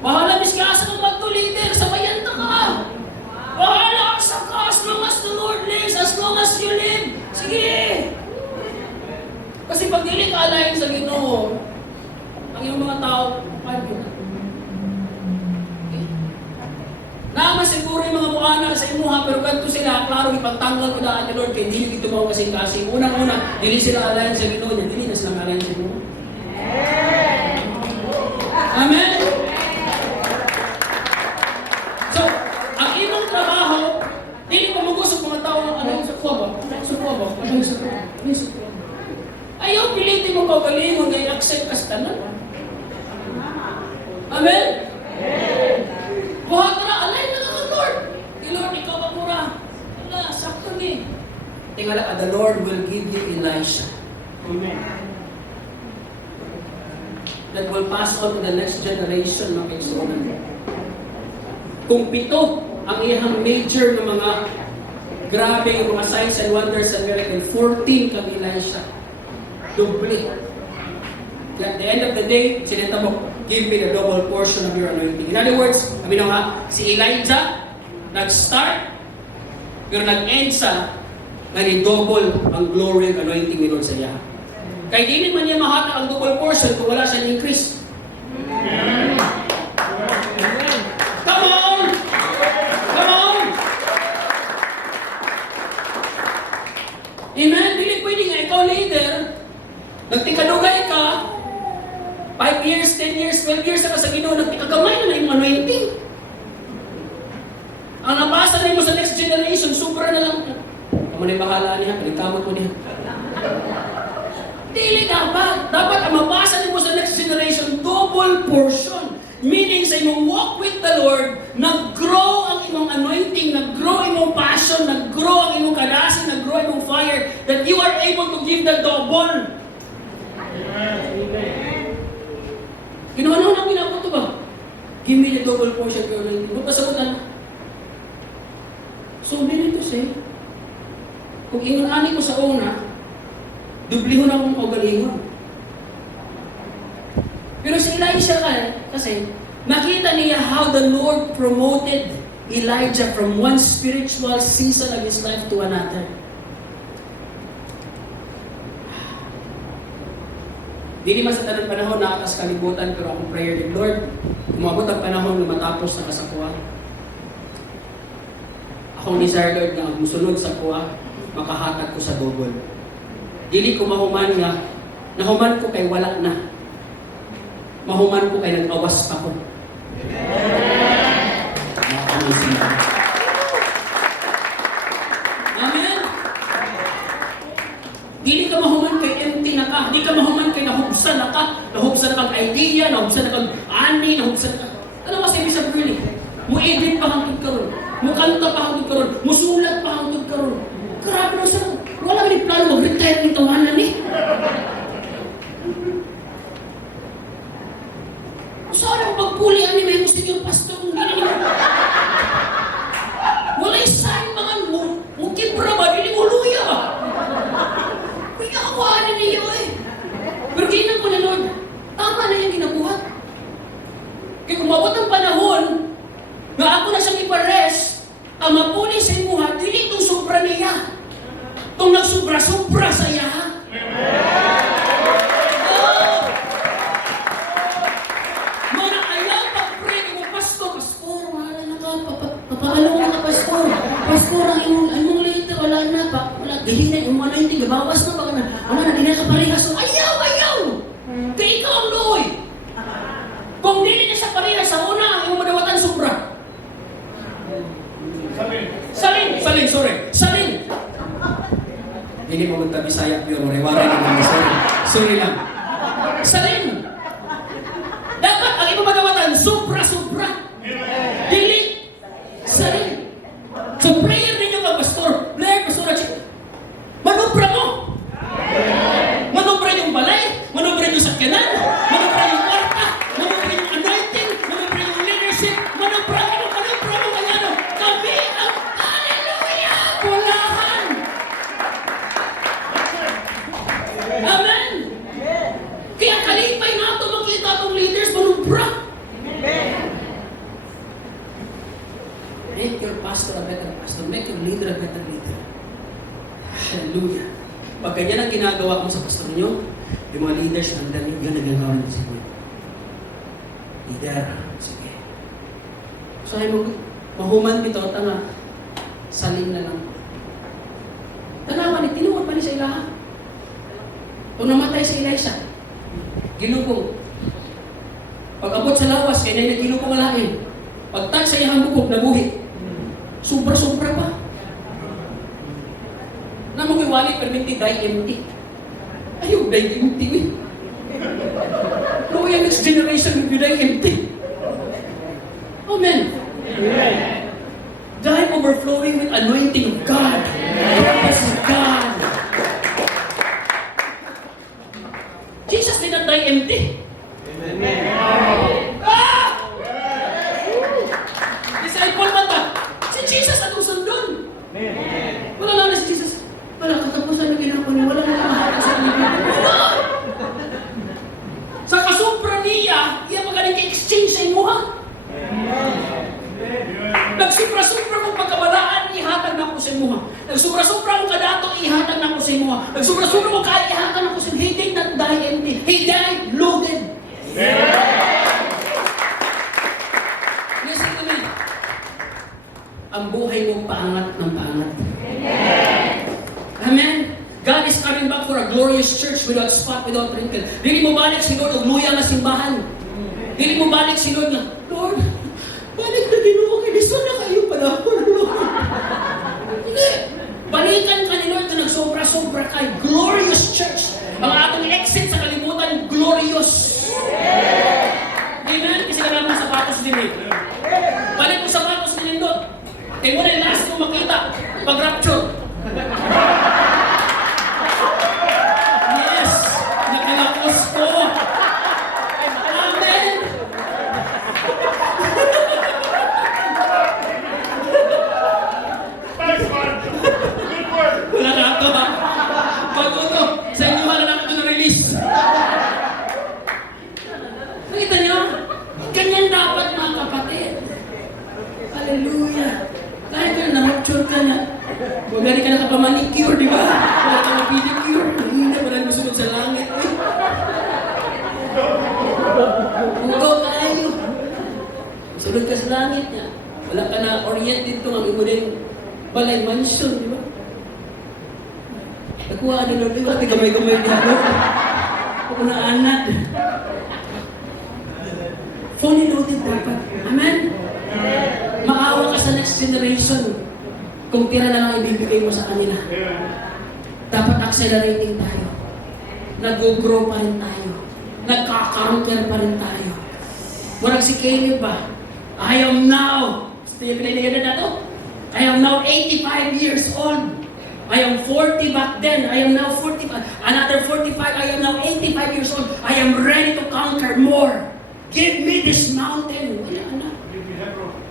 Bahala mis ka sa magtulider sa bayan ka. Bahala ka sa ka as long as the Lord lives, as long as you live. Sige. Kasi pag dili ka align sa Ginoo, ang iyong mga tao, paano? Naman siguro yung mga muana sa imuha, pero ganito sila, klaro, ipagtanggal ko daan ni Lord, kaya hindi nyo tumaw kasing-kasing. Unang-una, hindi sila alayan sa Ginoo, hindi na sila alayan sa Ginoo. Amen? So, ang imong trabaho, hindi pa magusok mga tao, ano yung sukwa ba? Ano yung sukwa ba? Ano yung sukwa ba? Ano yung sukwa ba? Ayaw, pilitin mo kagalingon, kaya accept kas tanan. Amen? Buhat na, alay na ka, Lord. Lord, ikaw ba mura? Wala, sakto ni. Tingala, the Lord will give you Elisha. Amen. That will pass on to the next generation ng Panginoon. Kung 7 ang iyang major na mga grabe yung mga signs and wonders and miracles, 14 kang Elisha. Doble. At the end of the day, sinita mo, give me the double portion of your anointing. In other words, sabi nyo nga, si Elijah, nag-start, pero nag-end sa, nani-double ang glory and anointing ni Lord sa iya. Kaya di man niya mahata ang double portion kung wala siyang increase. Come on! Come on! Amen? Dili pwede nga ikaw leader, nagtikadugay ka, 5 years, 10 years, 12 years na sa Ginoo, nagtikagamay na yung anointing. Ang nabasa na mo sa next generation, sobra na lang. Kamu na yung bahala niya, palitamot mo niya. Dili dapat. Dapat ang mabasa mo sa next generation, double portion. Meaning sa imong walk with the Lord, nag-grow ang imong anointing, nag-grow imong passion, nag-grow ang imong kalasin, nag-grow imong fire, that you are able to give the double. Ginawa na ginagawa ito ba? Give me the double portion of your anointing. Magpasagutan. So, meaning to say, kung inunani ko sa una, dublihon akong kaugalingon. Pero si Elisha kasi, nakita niya how the Lord promoted Elijah from one spiritual season of his life to another. Dili man sa tanang panahon na atas kalibutan, pero akong prayer ni Lord, umabot ang panahon na matapos na kasakuha. Akong desire, Lord, na musunod sa kuha, makahatag ko sa double. Dili ko mahuman nga, nahuman ko kay wala na. Mahuman ko kay nag-awas pa ko. Amen? Dili ka mahuman kay empty na ka. Di ka mahuman kay nahubsan na ka. Nahubsan na kang idea, nahubsan na kang ani, nahubsan na ka. Ano mas ibig sabihin? Mu-edit pa hangtod karon. Mukanta pa hangtod karon. Musulat pa hangtod karon. Grabe na sa wala ni plano mag-retire ni tawanan ni. Saan ang pagpuli ani may gusto yung pastor ng gini? Wala'y sign mga mukibra ba? Dili mo luya. Pinakakuhaan niyo eh. Pero ginan ko na Lord, tama na yung ginabuhat. Kaya kumabot ang panahon, na ako na siyang ipares, ang mapuli sa imuha, dili itong sobra niya. Itong nagsubra-sobra sa iya. Oh! Mga ayaw pag-pray mo, Pastor, wala na ka, papaalong na ka, Pastor. Pastor, ang imong lito, wala na, wala, dili na, yung wala hindi, gabawas na, wala na, di na ka parehas. Ayaw! Kaya ikaw ang luoy. Kung dili na sa parehas, sa una, ang imong madawatan, sobra. Salin! Hindi mo magtabisaya, pero mariwara naman. Sorry lang. Salin! Dapat ang imong madawatan, sobra. Dili. Salin. pastor a better pastor. Make your leader a better leader. Hallelujah. Pag ganyan ang ginagawa mo sa pastor niyo, yung mga leaders, ang dami yan nagagawa mo sa inyo. Leader, sige. So, ay mahuman bito, tanga, saling na lang. Tanawa ni, tinuod pa ni sa ilaha. Kung namatay si Elisha, ginugong. Pag abot sa lawas, kaya na ginugong alain. Pag tag sa iyang bukog, nabuhi. Sobra-sobra pa. Naman ko'y wali, perminti, die empty. Ayaw, die empty ni. No, yung next generation will be die empty. Amen. Amen. Die overflowing with anointing of God. Purpose of God. Jesus did not die empty. Amen. Ah! Disciple man ba? Si Jesus atong sundon. Wala lang na si Jesus. Wala, katapusan na ginagawa niya. Wala na kamahalan sa kanya. Sa kasupra niya, iya magaling ka-exchange sa imo ha. Nagsupra-supra mong pagkabalaan, ihatag na ko sa imo ha. Nagsupra-supra mong kadato, ihatag na ko sa imo ha. Nagsupra-supra mong kaya, ihatag na ko sa imo. He did not die empty. He died loaded. Listen to me. Ang buhay mong paangat ng paangat. Amen. God is coming back for a glorious church without spot, without wrinkle. Dili mo balik si Lord og luya nga simbahan. Dili mo balik si Lord nga, Lord, balik na Ginoo kay gusto na kayo panahon, Lord. Hindi. Balikan ka ni Lord na nagsobra-sobra kay glorious church. Ang atong exit sa kalimutan, glorious. Amen. Kasi na naman sapatos din eh. Balik mo sapatos ni Lindot. Kaya mo na yung last mo makita pag-rapture. Yes! Nakalakos ko! Amen! Wala na ito ha? Bago ito, sa inyo wala na ito na-release. Nakita niyo? Ganyan dapat mga kapatid. Hallelujah! Kahit ka na-rapture ka na, huwag na rin ka nakapamanicure, di ba? Wala ka na-pedicure. Hindi na wala masunod sa langit. Ugaw tayo. Sunod ka sa langit niya. Wala ka na-oriented ito. Ang imo din balay mansion, di ba? Nakuha ka din, di ba? Gamay-gamay din ako. Ako na anak. Fully loaded dapat. Amen? Maawa ka sa next generation. Kung tira na lang ibibigay mo sa kanila. Dapat accelerating tayo. Nag-grow pa rin tayo. Nagka-conquer pa rin tayo. Murag si Caleb ba? I am now, na to? I am now 85 years old. I am 40 back then. I am now 45. Another 45. I am now 85 years old. I am ready to conquer more. Give me this mountain. Wala na.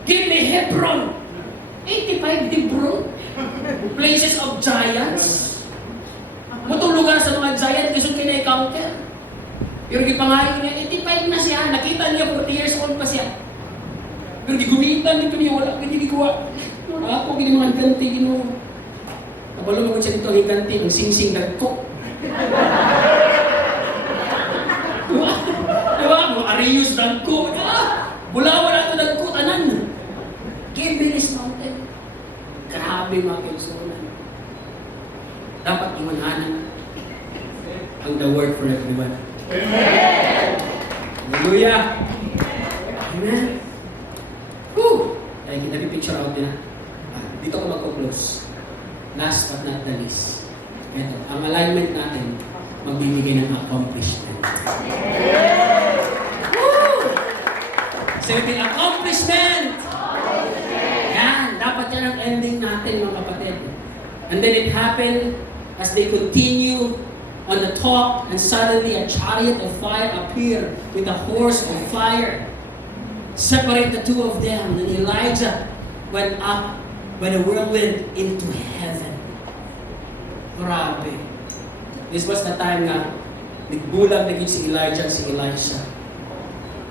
Give me Hebron. 85 Hebron. Places of giants. Matulugan sa mga giant gusto kayo na i-conquer. Pero gipangalit niya, 85 na siya. Nakita niya 40 years old pa siya. Pero gigumitan dito niya, wala kang ginagawa. Ako, gini mga ganti, gino. Kabalo mo siya dito, ang ganti, ang sing-sing nagkok. Diba? Mga Arius nagkok. Bulawa na ito nagkok, anan. Give me this mountain. Grabe mga kaisunan. Dapat imanhanan ang the word for everyone. Amen! Hallelujah! Amen! Woo! Kaya kita picture out din. Dito ko magpo-close. Last but not the least. Ito, ang alignment natin, magbibigay ng accomplishment. Woo! Sabi, accomplishment! Yan, dapat yan ang ending natin mga kapatid. And then it happened as they continue on the top, and suddenly a chariot of fire appeared with a horse of fire. Separate the two of them. And Elijah went up by the whirlwind into heaven. Grabe. This was the time na nagbulag naging si Elijah at si Elisha.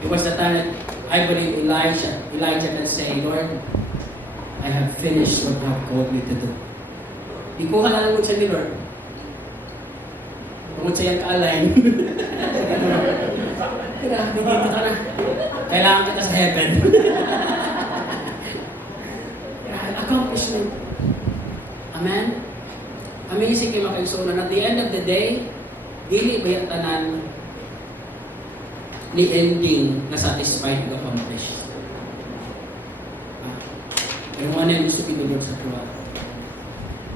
It was the time that I believe Elijah can say, Lord, I have finished what God called me to do. Ikuha na lang mo siya ni Lord. Kung siya yung ka-align. Grabe, dito ka na. Kailangan kita sa heaven. Accomplishment. Amen? Amazing kayo mga kaibigan. At the end of the day, dili ba yung tanan ni ending na satisfied and accomplished? Yung ano yung gusto pinulog sa tuwa.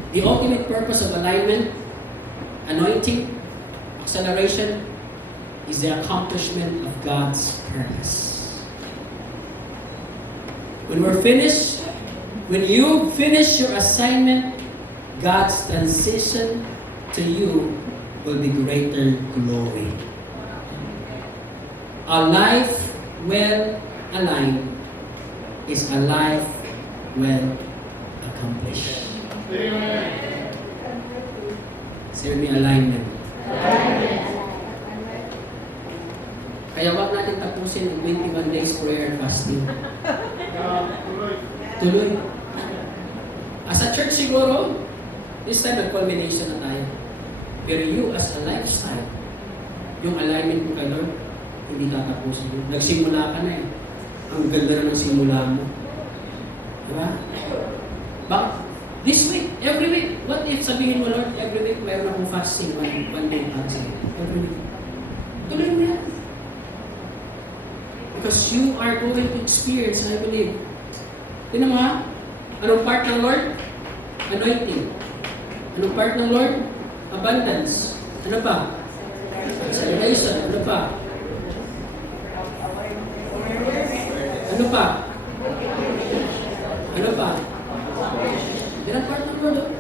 The ultimate purpose of alignment, anointing, acceleration, is the accomplishment of God's purpose. When we're finished, when you finish your assignment, God's transition to you will be greater glory. A life well aligned is a life well accomplished. Say with me, alignment. Kaya wag natin tapusin ang 21 days prayer and fasting. Tuloy. As a church siguro, this time nag-culmination na tayo. Pero you as a lifestyle, yung alignment mo kay Lord, hindi tatapusin mo. Nagsimula ka na eh. Ang ganda na ng simula mo. Diba? But this week, every week, what if sabihin mo, Lord, every week mayroon akong fasting, one day para sa'yo. Every week. Tuloy mo yan. Because you are going to experience, I believe. Tignan mo ha? Anong part ng Lord? Anointing. Anong part ng Lord? Abundance. Ano pa? Acceleration. Ano pa? Ano pa? Ano pa? Yan ang part ng Lord.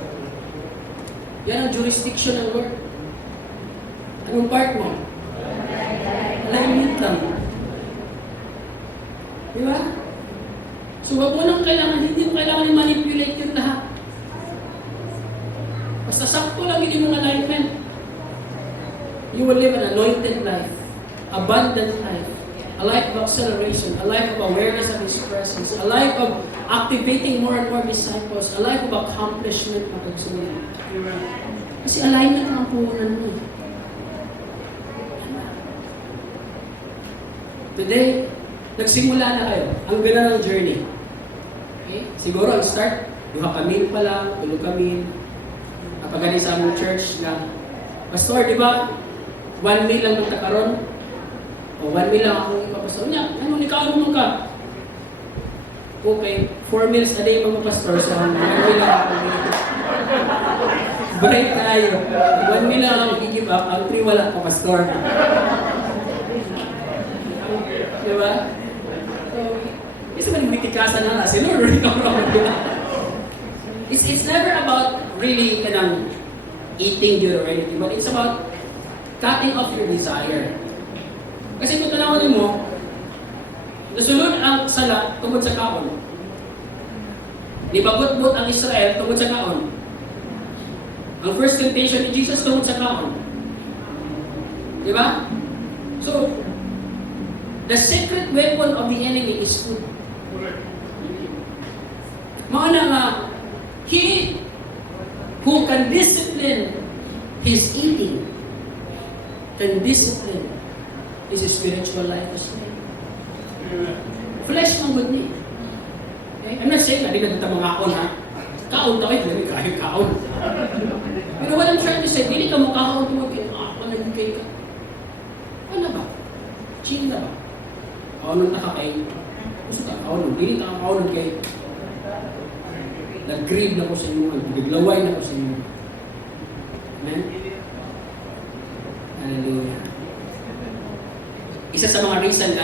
Yan ang jurisdiction ng Lord. Anong part mo? Alignment lang. Di ba? So wag mo nang kailangan, hindi mo kailangan i-manipulate yung lahat. Basta sakto lang yung mong alignment. You will live an anointed life, abundant life, a life of acceleration, a life of awareness of His presence, a life of activating more and more disciples, a life of accomplishment na pagsunod. Kasi alignment ang puhunan mo. Today, nagsimula na kayo. Ang ganda ng journey. Okay? Siguro ang start, duha kami pa lang, tulo kami. Napagani sa among church na, Pastor, di ba? 1 meal lang magkakaroon. O 1 meal lang akong ipapastor niya. Ano, ikaw mo ka? Okay, 4 meals a day mga pastor. So, 1 meal lang akong break tayo. 1 meal lang akong i-give up. Ang 3 wala pa, pastor. Di ba? Isa man yung mitikasan na si Lord. It's never about really eating you or anything, but it's about cutting off your desire. Kasi kung tanawan mo, nasunod ang sala tungkol sa kaon. Nibabot-bot ang Israel tungkol sa kaon. Ang first temptation ni Jesus tungkol sa kaon. Di ba? So, the secret weapon of the enemy is food. Maana nga, he who can discipline his eating can discipline his spiritual life as well. Flesh man good ni. Okay? I'm not saying na di na mga kaon ha. Kaon na kayo, hindi kayo kaon. Pero what I'm trying to say, hindi ka mo kaon tumagin, panagin kayo ka. Wala ba? Chill na ba? Kaon na kakay. Gusto ka kaon, hindi ka kaon kayo. Nag-grieve na ko sa inyo, naglaway na ko sa inyo. Amen? Hallelujah. Isa sa mga reason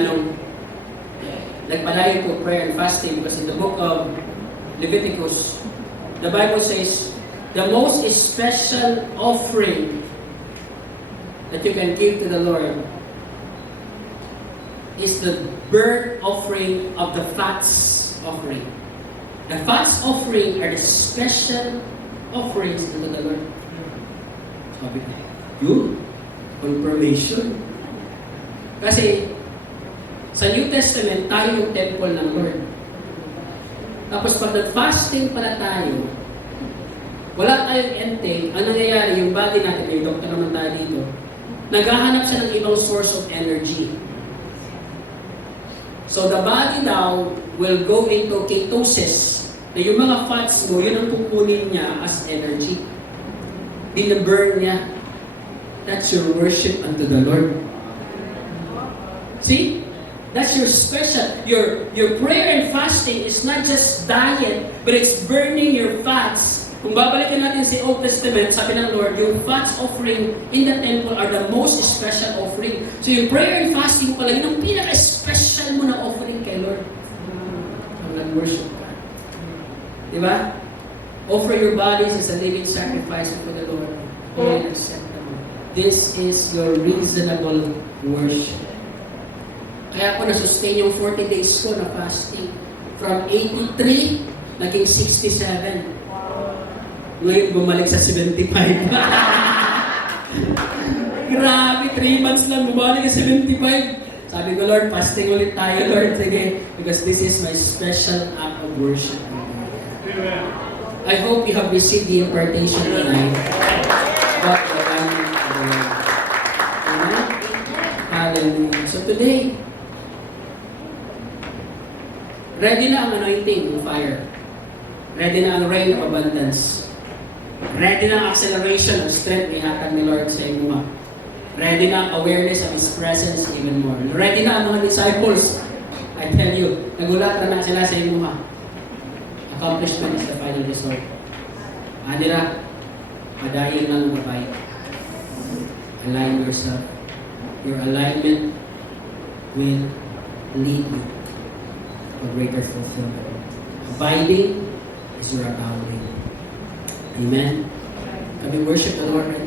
nagpalayo ko prayer and fasting because in the book of Leviticus, the Bible says, the most special offering that you can give to the Lord is the burnt offering of the fats offering. The fats offering are the special offerings to the Lord. Sabi ko, yun, confirmation. Kasi, sa New Testament, tayo yung temple ng Lord. Tapos pag nag-fasting pala tayo, wala tayong intake, ang nangyayari, yung body natin, may doktor naman tayo dito, naghahanap siya ng ibang source of energy. So the body now will go into ketosis. Na yung mga fats mo, yun ang kukunin niya as energy. Binaburn niya. That's your worship unto the Lord. See? That's your special. Your prayer and fasting is not just diet, but it's burning your fats. Kung babalikan natin sa Old Testament, sabi ng Lord, yung fats offering in the temple are the most special offering. So yung prayer and fasting pala, yun ang pinaka-special mo na offering kay Lord. Ang nag-worship ka. Diba? Offer your bodies as a living sacrifice for the Lord. Holy and acceptable. This is your reasonable worship. Kaya ako na-sustain yung 40 days ko na fasting. From 83, naging 67. Ngayon bumalik sa 75. Grabe, 3 months lang bumalik sa 75. Sabi ko, Lord, fasting ulit tayo, Lord. Sige, because this is my special act of worship. I hope you have received the impartation tonight. But the Lamb of the Lord. Amen? Hallelujah. So today, ready na ang anointing ng fire. Ready na ang rain of abundance. Ready na ang acceleration of strength na ihatag ni Lord sa inyo. Ready na ang awareness of His presence even more. Ready na ang mga disciples. I tell you, nagulat na sila sa inyo. Accomplishment is the final result. Adira, madayin lang gabay. Align yourself. Your alignment will lead you to greater fulfillment. Abiding is your abounding. Amen. Can we worship the Lord right now?